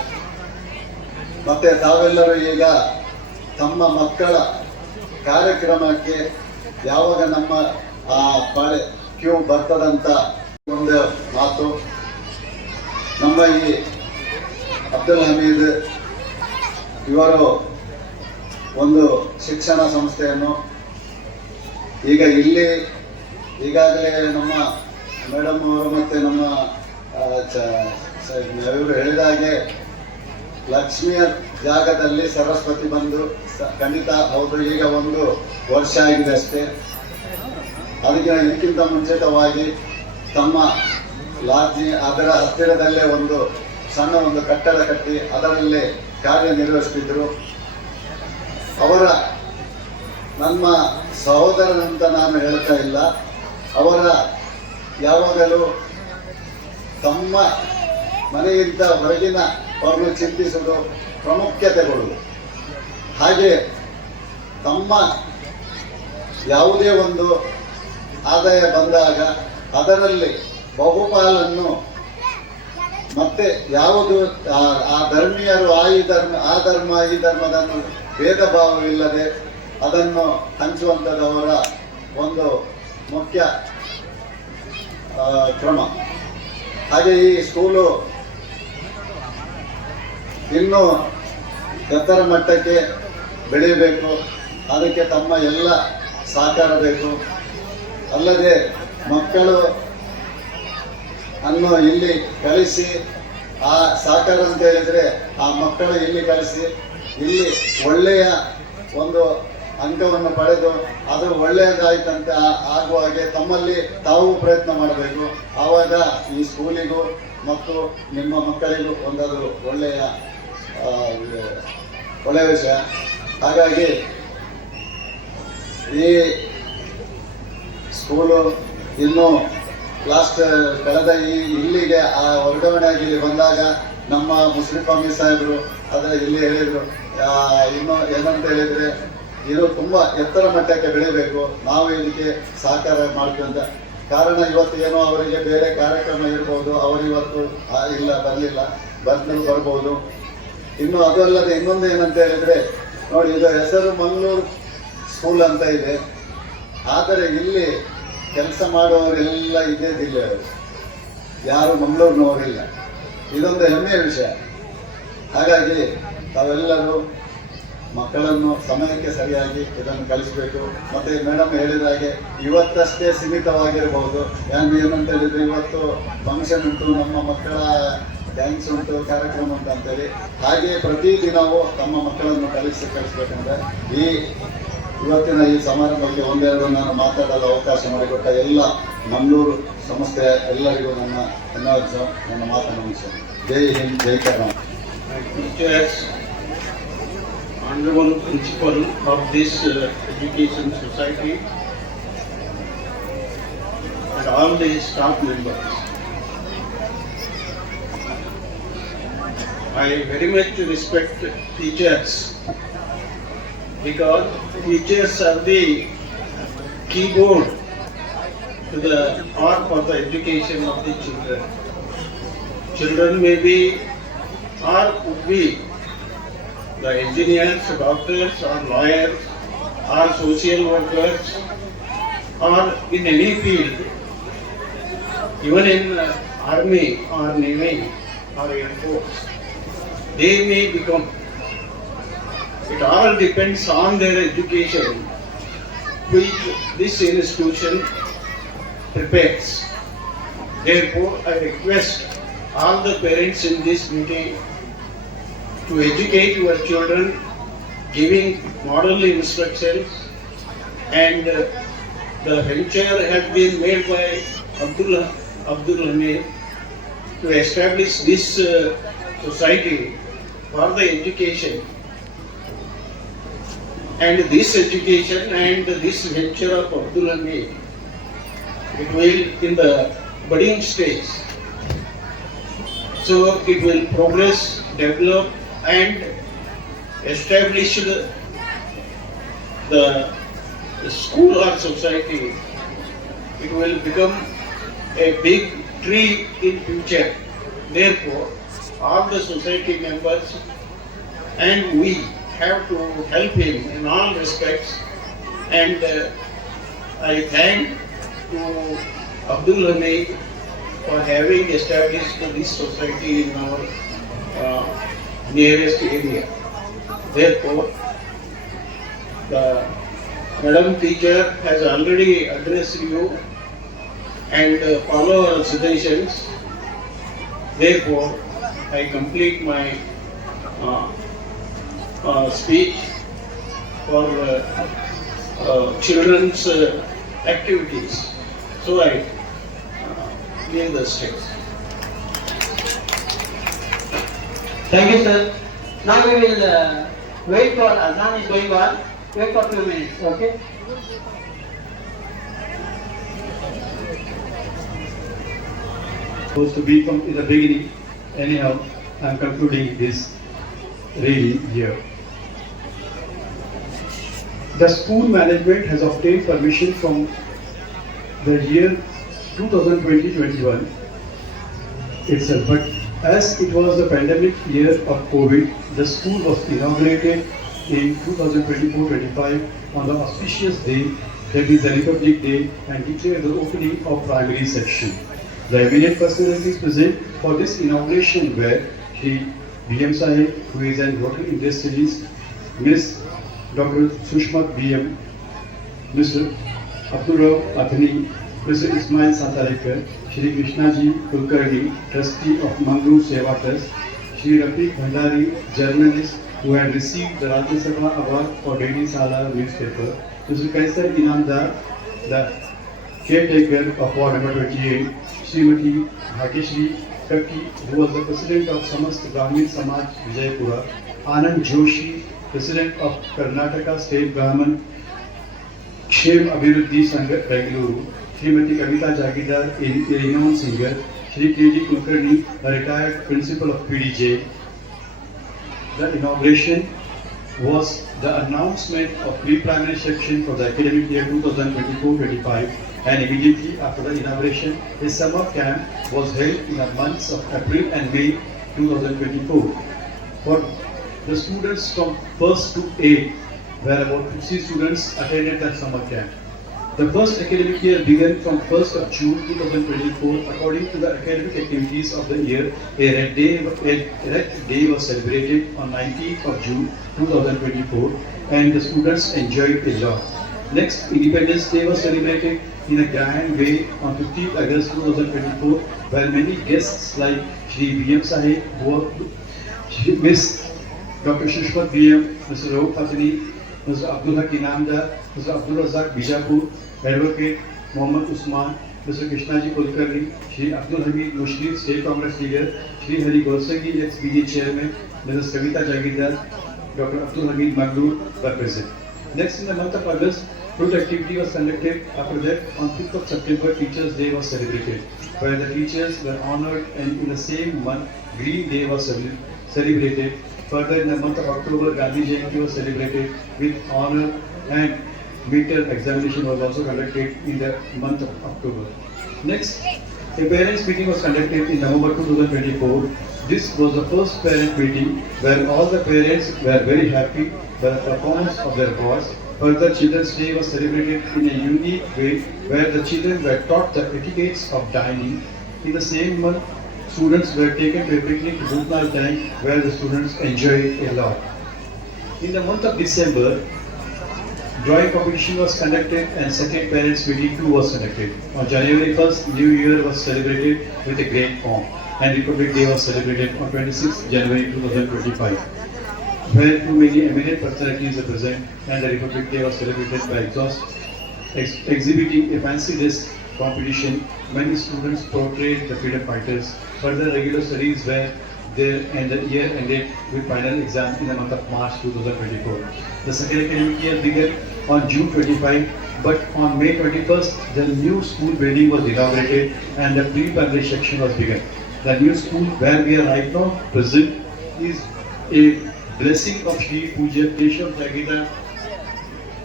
ಮತ್ತೆ ತಾವೆಲ್ಲರೂ ಈಗ ತಮ್ಮ ಮಕ್ಕಳ ಕಾರ್ಯಕ್ರಮಕ್ಕೆ ಯಾವಾಗ ನಮ್ಮ ಕ್ಯೂ ಬರ್ತದಂತ ಒಂದು ಮಾತು, ನಮ್ಮ ಈ ಅಬ್ದುಲ್ ಹಮೀದ್ ಇವರು ಒಂದು ಶಿಕ್ಷಣ ಸಂಸ್ಥೆಯನ್ನು ಈಗ ಇಲ್ಲಿ ಈಗಾಗಲೇ ನಮ್ಮ ಮೇಡಮ್ ಅವರು ಮತ್ತು ನಮ್ಮ ಇವರು ಹೇಳಿದ ಹಾಗೆ ಲಕ್ಷ್ಮಿಯ ಜಾಗದಲ್ಲಿ ಸರಸ್ವತಿ ಬಂದು ಖಂಡಿತ ಹೌದು. ಈಗ 1 ವರ್ಷ ಆಗಿದೆ ಅಷ್ಟೇ. ಅದಕ್ಕೆ ಇದಕ್ಕಿಂತ ಮುಂಚಿತವಾಗಿ ತಮ್ಮ ಲಾಡ್ಜಿ ಅದರ ಹತ್ತಿರದಲ್ಲೇ ಒಂದು ಕಟ್ಟಡ ಕಟ್ಟಿ ಅದರಲ್ಲೇ ಕಾರ್ಯನಿರ್ವಹಿಸುತ್ತಿದ್ದರು. ಅವರ ನಮ್ಮ ಸಹೋದರನಂತ ನಾನು ಹೇಳ್ತಾ ಇಲ್ಲ, ಅವರ ಯಾವಾಗಲೂ ತಮ್ಮ ಮನೆಗಿಂತ ಹೊರಗಿನ ಅವರು ಚಿಂತಿಸುವುದು, ಪ್ರಾಮುಖ್ಯತೆ ಕೊಡುವುದು. ಹಾಗೆ ತಮ್ಮ ಯಾವುದೇ ಒಂದು ಆದಾಯ ಬಂದಾಗ ಅದರಲ್ಲಿ ಬಹುಪಾಲನ್ನು ಮತ್ತೆ ಯಾವುದು ಆ ಧರ್ಮೀಯರು ಆ ಧರ್ಮ ಈ ಧರ್ಮದನ್ನು ಭೇದ ಭಾವವಿಲ್ಲದೆ ಅದನ್ನು ಹಂಚುವಂಥದ್ದವರ ಒಂದು ಮುಖ್ಯ ಕ್ರಮ. ಹಾಗೆ ಈ ಸ್ಕೂಲು ಇನ್ನೂ ಎತ್ತರ ಮಟ್ಟಕ್ಕೆ ಬೆಳೆಯಬೇಕು. ಅದಕ್ಕೆ ತಮ್ಮ ಎಲ್ಲ ಸಹಕಾರ ಬೇಕು. ಅಲ್ಲದೆ ಮಕ್ಕಳು ಅನ್ನು ಇಲ್ಲಿ ಕಳಿಸಿ ಆ ಸಹಕಾರ ಅಂತ ಹೇಳಿದರೆ ಆ ಮಕ್ಕಳು ಇಲ್ಲಿ ಕಳಿಸಿ ಇಲ್ಲಿ ಒಳ್ಳೆಯ ಒಂದು ಅಂಕವನ್ನು ಪಡೆದು ಅದು ಒಳ್ಳೆಯದಾಯ್ತಂತೆ ಆಗುವ ಹಾಗೆ ತಮ್ಮಲ್ಲಿ ತಾವು ಪ್ರಯತ್ನ ಮಾಡಬೇಕು. ಆವಾಗ ಈ ಸ್ಕೂಲಿಗೂ ಮತ್ತು ನಿಮ್ಮ ಮಕ್ಕಳಿಗೂ ಒಂದದು ಒಳ್ಳೆಯ ವಿಷಯ. ಹಾಗಾಗಿ ಈ ಸ್ಕೂಲು ಇನ್ನೂ ಕಳೆದ ಇಲ್ಲಿಗೆ ವರ್ಗಾವಣೆಯಾಗಿ ಇಲ್ಲಿ ಬಂದಾಗ ನಮ್ಮ ಮುಸ್ಲಿಂ ಅಮೀರ್ ಸಾಹೇಬರು ಇಲ್ಲಿ ಹೇಳಿದರು, ಇನ್ನು ಏನಂತ ಹೇಳಿದರೆ ಇದು ತುಂಬ ಎತ್ತರ ಮಟ್ಟಕ್ಕೆ ಬೆಳಿಬೇಕು, ನಾವು ಇದಕ್ಕೆ ಸಹಕಾರ ಮಾಡ್ತೀವಿ ಅಂತ. ಕಾರಣ ಇವತ್ತು ಏನೋ ಅವರಿಗೆ ಬೇರೆ ಕಾರ್ಯಕ್ರಮ ಇರ್ಬೋದು, ಅವರು ಇವತ್ತು ಇಲ್ಲ ಬರ್ಬೋದು. ಇನ್ನು ಅದು ಅಲ್ಲದೆ ಇನ್ನೊಂದು ಏನಂತ ಹೇಳಿದರೆ ನೋಡಿ, ಇದು ಹೆಸರು ಮಂಗಳೂರು ಸ್ಕೂಲ್ ಅಂತ ಇದೆ. ಆದರೆ ಇಲ್ಲಿ ಕೆಲಸ ಮಾಡುವವರೆಲ್ಲ ಇದೇ ಜಿಲ್ಲೆಯವರು, ಯಾರು ಮಂಗಳೂರಿನವರಿಲ್ಲ. ಇದೊಂದು ಹೆಮ್ಮೆಯ ವಿಷಯ. ಹಾಗಾಗಿ ತಾವೆಲ್ಲರೂ ಮಕ್ಕಳನ್ನು ಸಮಯಕ್ಕೆ ಸರಿಯಾಗಿ ಇದನ್ನು ಕಲಿಸಬೇಕು. ಮತ್ತು ಮೇಡಮ್ ಹೇಳಿದ ಹಾಗೆ ಇವತ್ತಷ್ಟೇ ಸೀಮಿತವಾಗಿರಬಹುದು. ಏನಂತ ಹೇಳಿದರೆ ಇವತ್ತು ಫಂಕ್ಷನ್ ಉಂಟು, ನಮ್ಮ ಮಕ್ಕಳ ಡ್ಯಾನ್ಸ್ ಉಂಟು, ಕಾರ್ಯಕ್ರಮ ಉಂಟು ಅಂತೇಳಿ. ಹಾಗೆ ಪ್ರತಿದಿನವೂ ತಮ್ಮ ಮಕ್ಕಳನ್ನು ಕಲಿಸಬೇಕಂದ್ರೆ ಇವತ್ತಿನ ಈ ಸಮಾರಂಭಕ್ಕೆ ಒಂದೆರಡು ನಾನು ಮಾತಾಡಲು ಅವಕಾಶ ಮಾಡಿಕೊಟ್ಟ ಎಲ್ಲ ಮಂಗಳೂರು ಸಂಸ್ಥೆಯ ಎಲ್ಲರಿಗೂ ನನ್ನ ಧನ್ಯವಾದ. ನನ್ನ ಮಾತನ್ನು ಮುಗಿಸ್ತೇನೆ. जय हिंद, जय Karnataka. Teachers, honorable principal of this education society, and all the staff members. I very much respect teachers because teachers are the keyboard to the or for the education of the children. Children may be or could be the engineers, doctors or lawyers or social workers or in any field, even in army or navy or air force, they may become. It all depends on their education, which this institution prepares. Therefore, I request all the parents in this meeting to educate your children, giving model instructions, and the venture has been made by Abdul Hamid to establish this society for the education. And this education and this venture of Abdul Hamid, it will in the budding stage. So it will progress, develop and establish the school or society. It will become a big tree in future. Therefore, all the society members and we have to help him in all respects. And I thank to Abdul Hamid for having established this society in our nearest area. Therefore, the Madam Teacher has already addressed you and follow our suggestions. Therefore, I complete my speech for children's activities. So I leave the stage. Thank you, sir. Now we will wait for Azan is going on. Wait for 2 minutes, okay? Supposed to be from in the beginning. Anyhow, I am concluding this really here. The school management has obtained permission from the year 2020-21 itself, but as it was the pandemic year of COVID, the school was inaugurated in 2024-25 on the auspicious day, that is the Republic Day, and declared the opening of primary section. The eminent personalities present for this inauguration were Shri B.M. Sahib, who is an water industrialist, Ms. Dr. Sushma B.M., Mr. Abdurrahman Athani, Mr. Ismail Santarekar, Shri Krishnaji Kulkarni, trustee of Mangalore Seva Trust, Shri Rafiq Bhandari, journalist who had received the Rajya Sabha Award for Daily Sala newspaper, Mr. Kaisar Inamdar, the caretaker of Ward number 28, Srimati Bhagyashri Kakki, who was the president of Samast Brahmin Samaj Vijaypura, Anand Joshi, president of Karnataka State Brahman Kshem Abhiruddhi Sangha Bengaluru, Srimati Kavita Jagidar, a renowned singer, Shri K.G. Kulkarni, a retired principal of PDJ. The inauguration was the announcement of pre-primary section for the academic year 2024-25, and immediately after the inauguration, a summer camp was held in the months of April and May 2024. For the students from 1st to 8th, where about 50 students attended the summer camp. The first academic year began from 1st of June 2024. According to the academic activities of the year, a Red Day was celebrated on 19th of June 2024, and the students enjoyed a lot. Next, Independence Day was celebrated in a grand way on 15th August 2024, where many guests like Shri B.M. Sahib, Ms. Dr. Shushmat B.M., Mr. Rauf Athani, Mr. Abdul Haq Inamdar, Mr. Abdul Razak Bijapur, Advocate Mohammad Usman, Mr. Krishnaji Kulkarni, Shri Abdul Hamid Mushri, State Congress leader, Shri Hari Golsagi, ex-BJ chairman, Mrs. Kavita Jagidar, Dr. Abdul Hamid Magloor were present. Next, in the month of August, fruit activity was conducted. After that, on 5th of September, Teachers' Day was celebrated, where the teachers were honored, and in the same month, Green Day was celebrated. Further, in the month of October, Gandhi Jayanti was celebrated with honor, and midterm examination was also conducted in the month of October. Next, a parents' meeting was conducted in November 2024. This was the first parent meeting where all the parents were very happy by the performance of their boys. Further, Children's Day was celebrated in a unique way where the children were taught the etiquettes of dining. In the same month, students were taken to a picnic to Bhutnal Tank where the students enjoyed a lot. In the month of December, drawing competition was conducted and second parents meeting too was conducted. On January 1st, New Year was celebrated with a great pomp, and Republic Day was celebrated on 26th January 2025. Where too many eminent personalities are present, and the Republic Day was celebrated by exhibiting a fancy dress competition. Many students portrayed the freedom fighters. Further, regular studies were there, and the year ended with final exam in the month of March 2024. The second academic year began on June 25, but on May 21st, the new school building was inaugurated and the pre-primary section was begun. The new school where we are right now present is a blessing of Shri Puja Keshav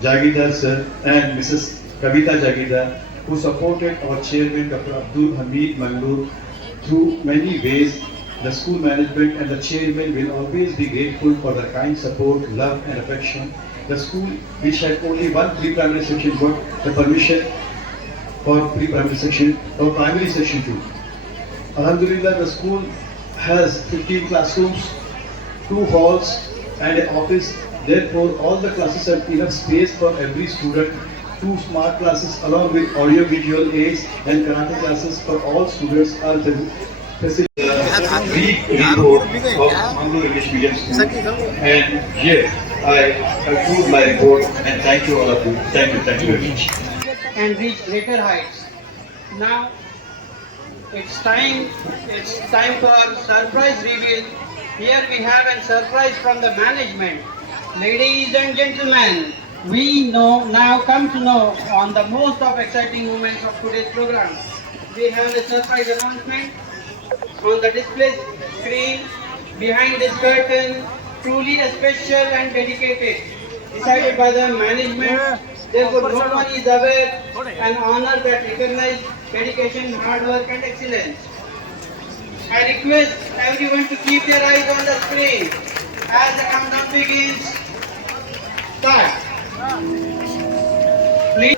Jagidar sir and Mrs. Kavita Jagidar, who supported our chairman Dr. Abdul Hamid Magloor through many ways. The school management and the chairman will always be grateful for the kind support, love and affection. The school, which had only one pre-primary section, got the permission for pre-primary section or primary section too. Alhamdulillah, the school has 15 classrooms, 2 halls and an office. Therefore, all the classes have enough space for every student. 2 smart classes along with audio-visual aids and karate classes for all students are facilitated. Brief report of Mangalore English Medium School, and here I conclude my report and thank you all of you. Thank you very much. And reach greater heights. Now it's time for surprise reveal. Here we have a surprise from the management. Ladies and gentlemen, we now come to know on the most of exciting moments of today's program. We have a surprise announcement on the display screen behind this curtain, truly special and dedicated, decided by the management. Therefore, no one is aware and honor that recognize dedication, hard work and excellence. I request everyone to keep their eyes on the screen as the countdown begins. Start. Please.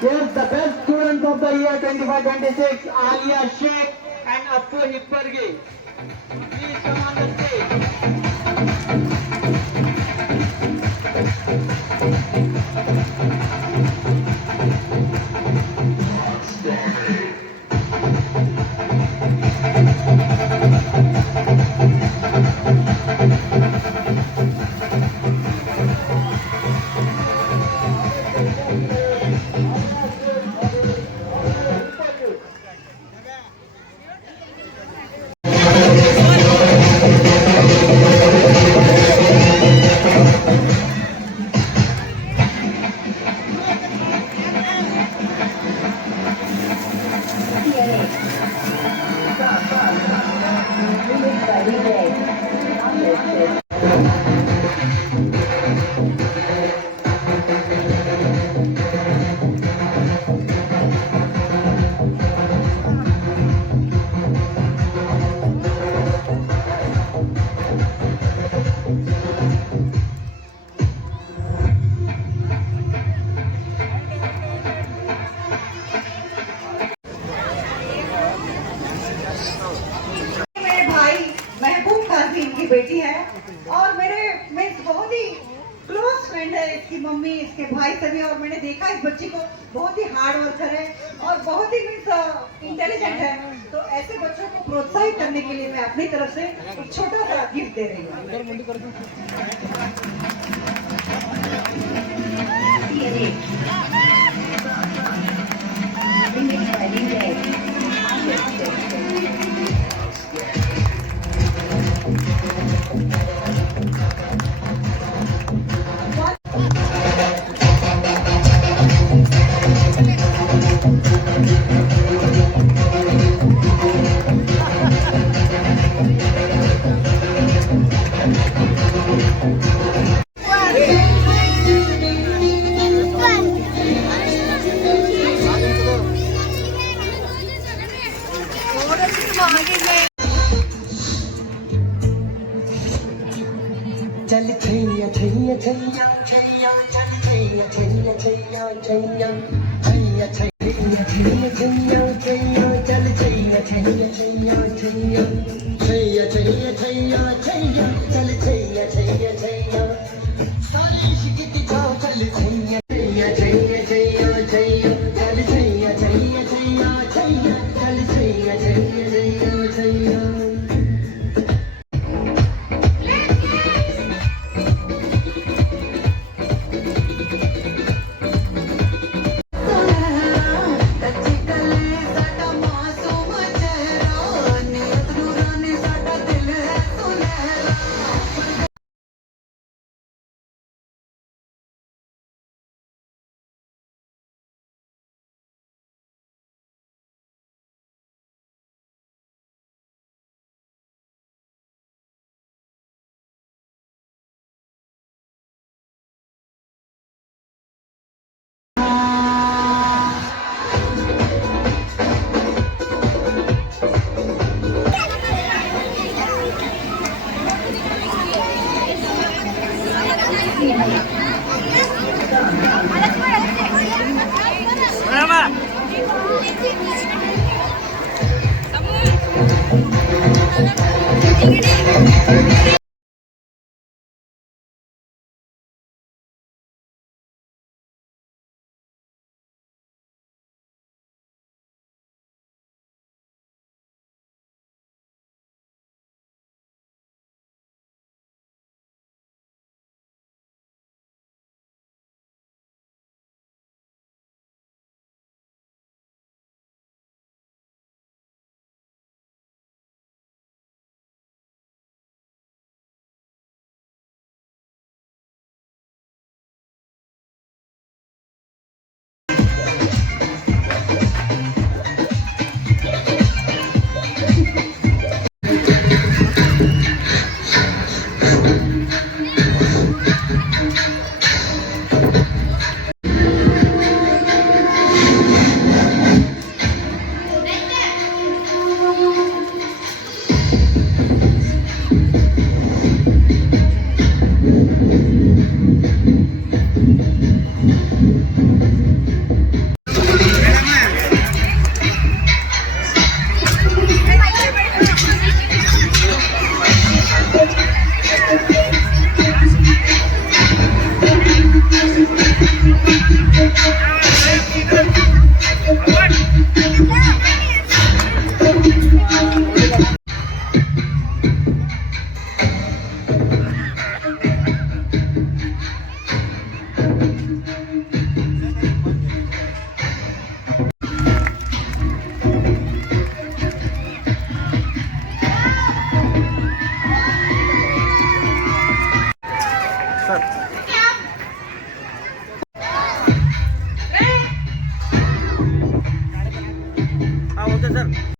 Yes, the best students of the year 25-26, Alia Sheikh and Appu Hippargi. Please come on the stage. Mummy, इसके भाई सभी, और मैंने देखा इस बच्ची को बहुत ही हार्ड वर्कर है और बहुत ही इंटेलिजेंट है। तो ऐसे बच्चों को प्रोत्साहित करने के लिए मैं अपनी तरफ से एक छोटा सा गिफ्ट दे रही चल छैया छैया छैया छैया चल छैया छैया छैया छैया छैया छैया छैया छैया छैया चल छैया छैया छैया छैया छैया छैया छैया छैया चल छैया छैया छैया सारी शिकती जाओ चल छैया छैया छैया छैया छैया चल छैया छैया छैया छैया चल छैया छैया छैया छैया ओके सर।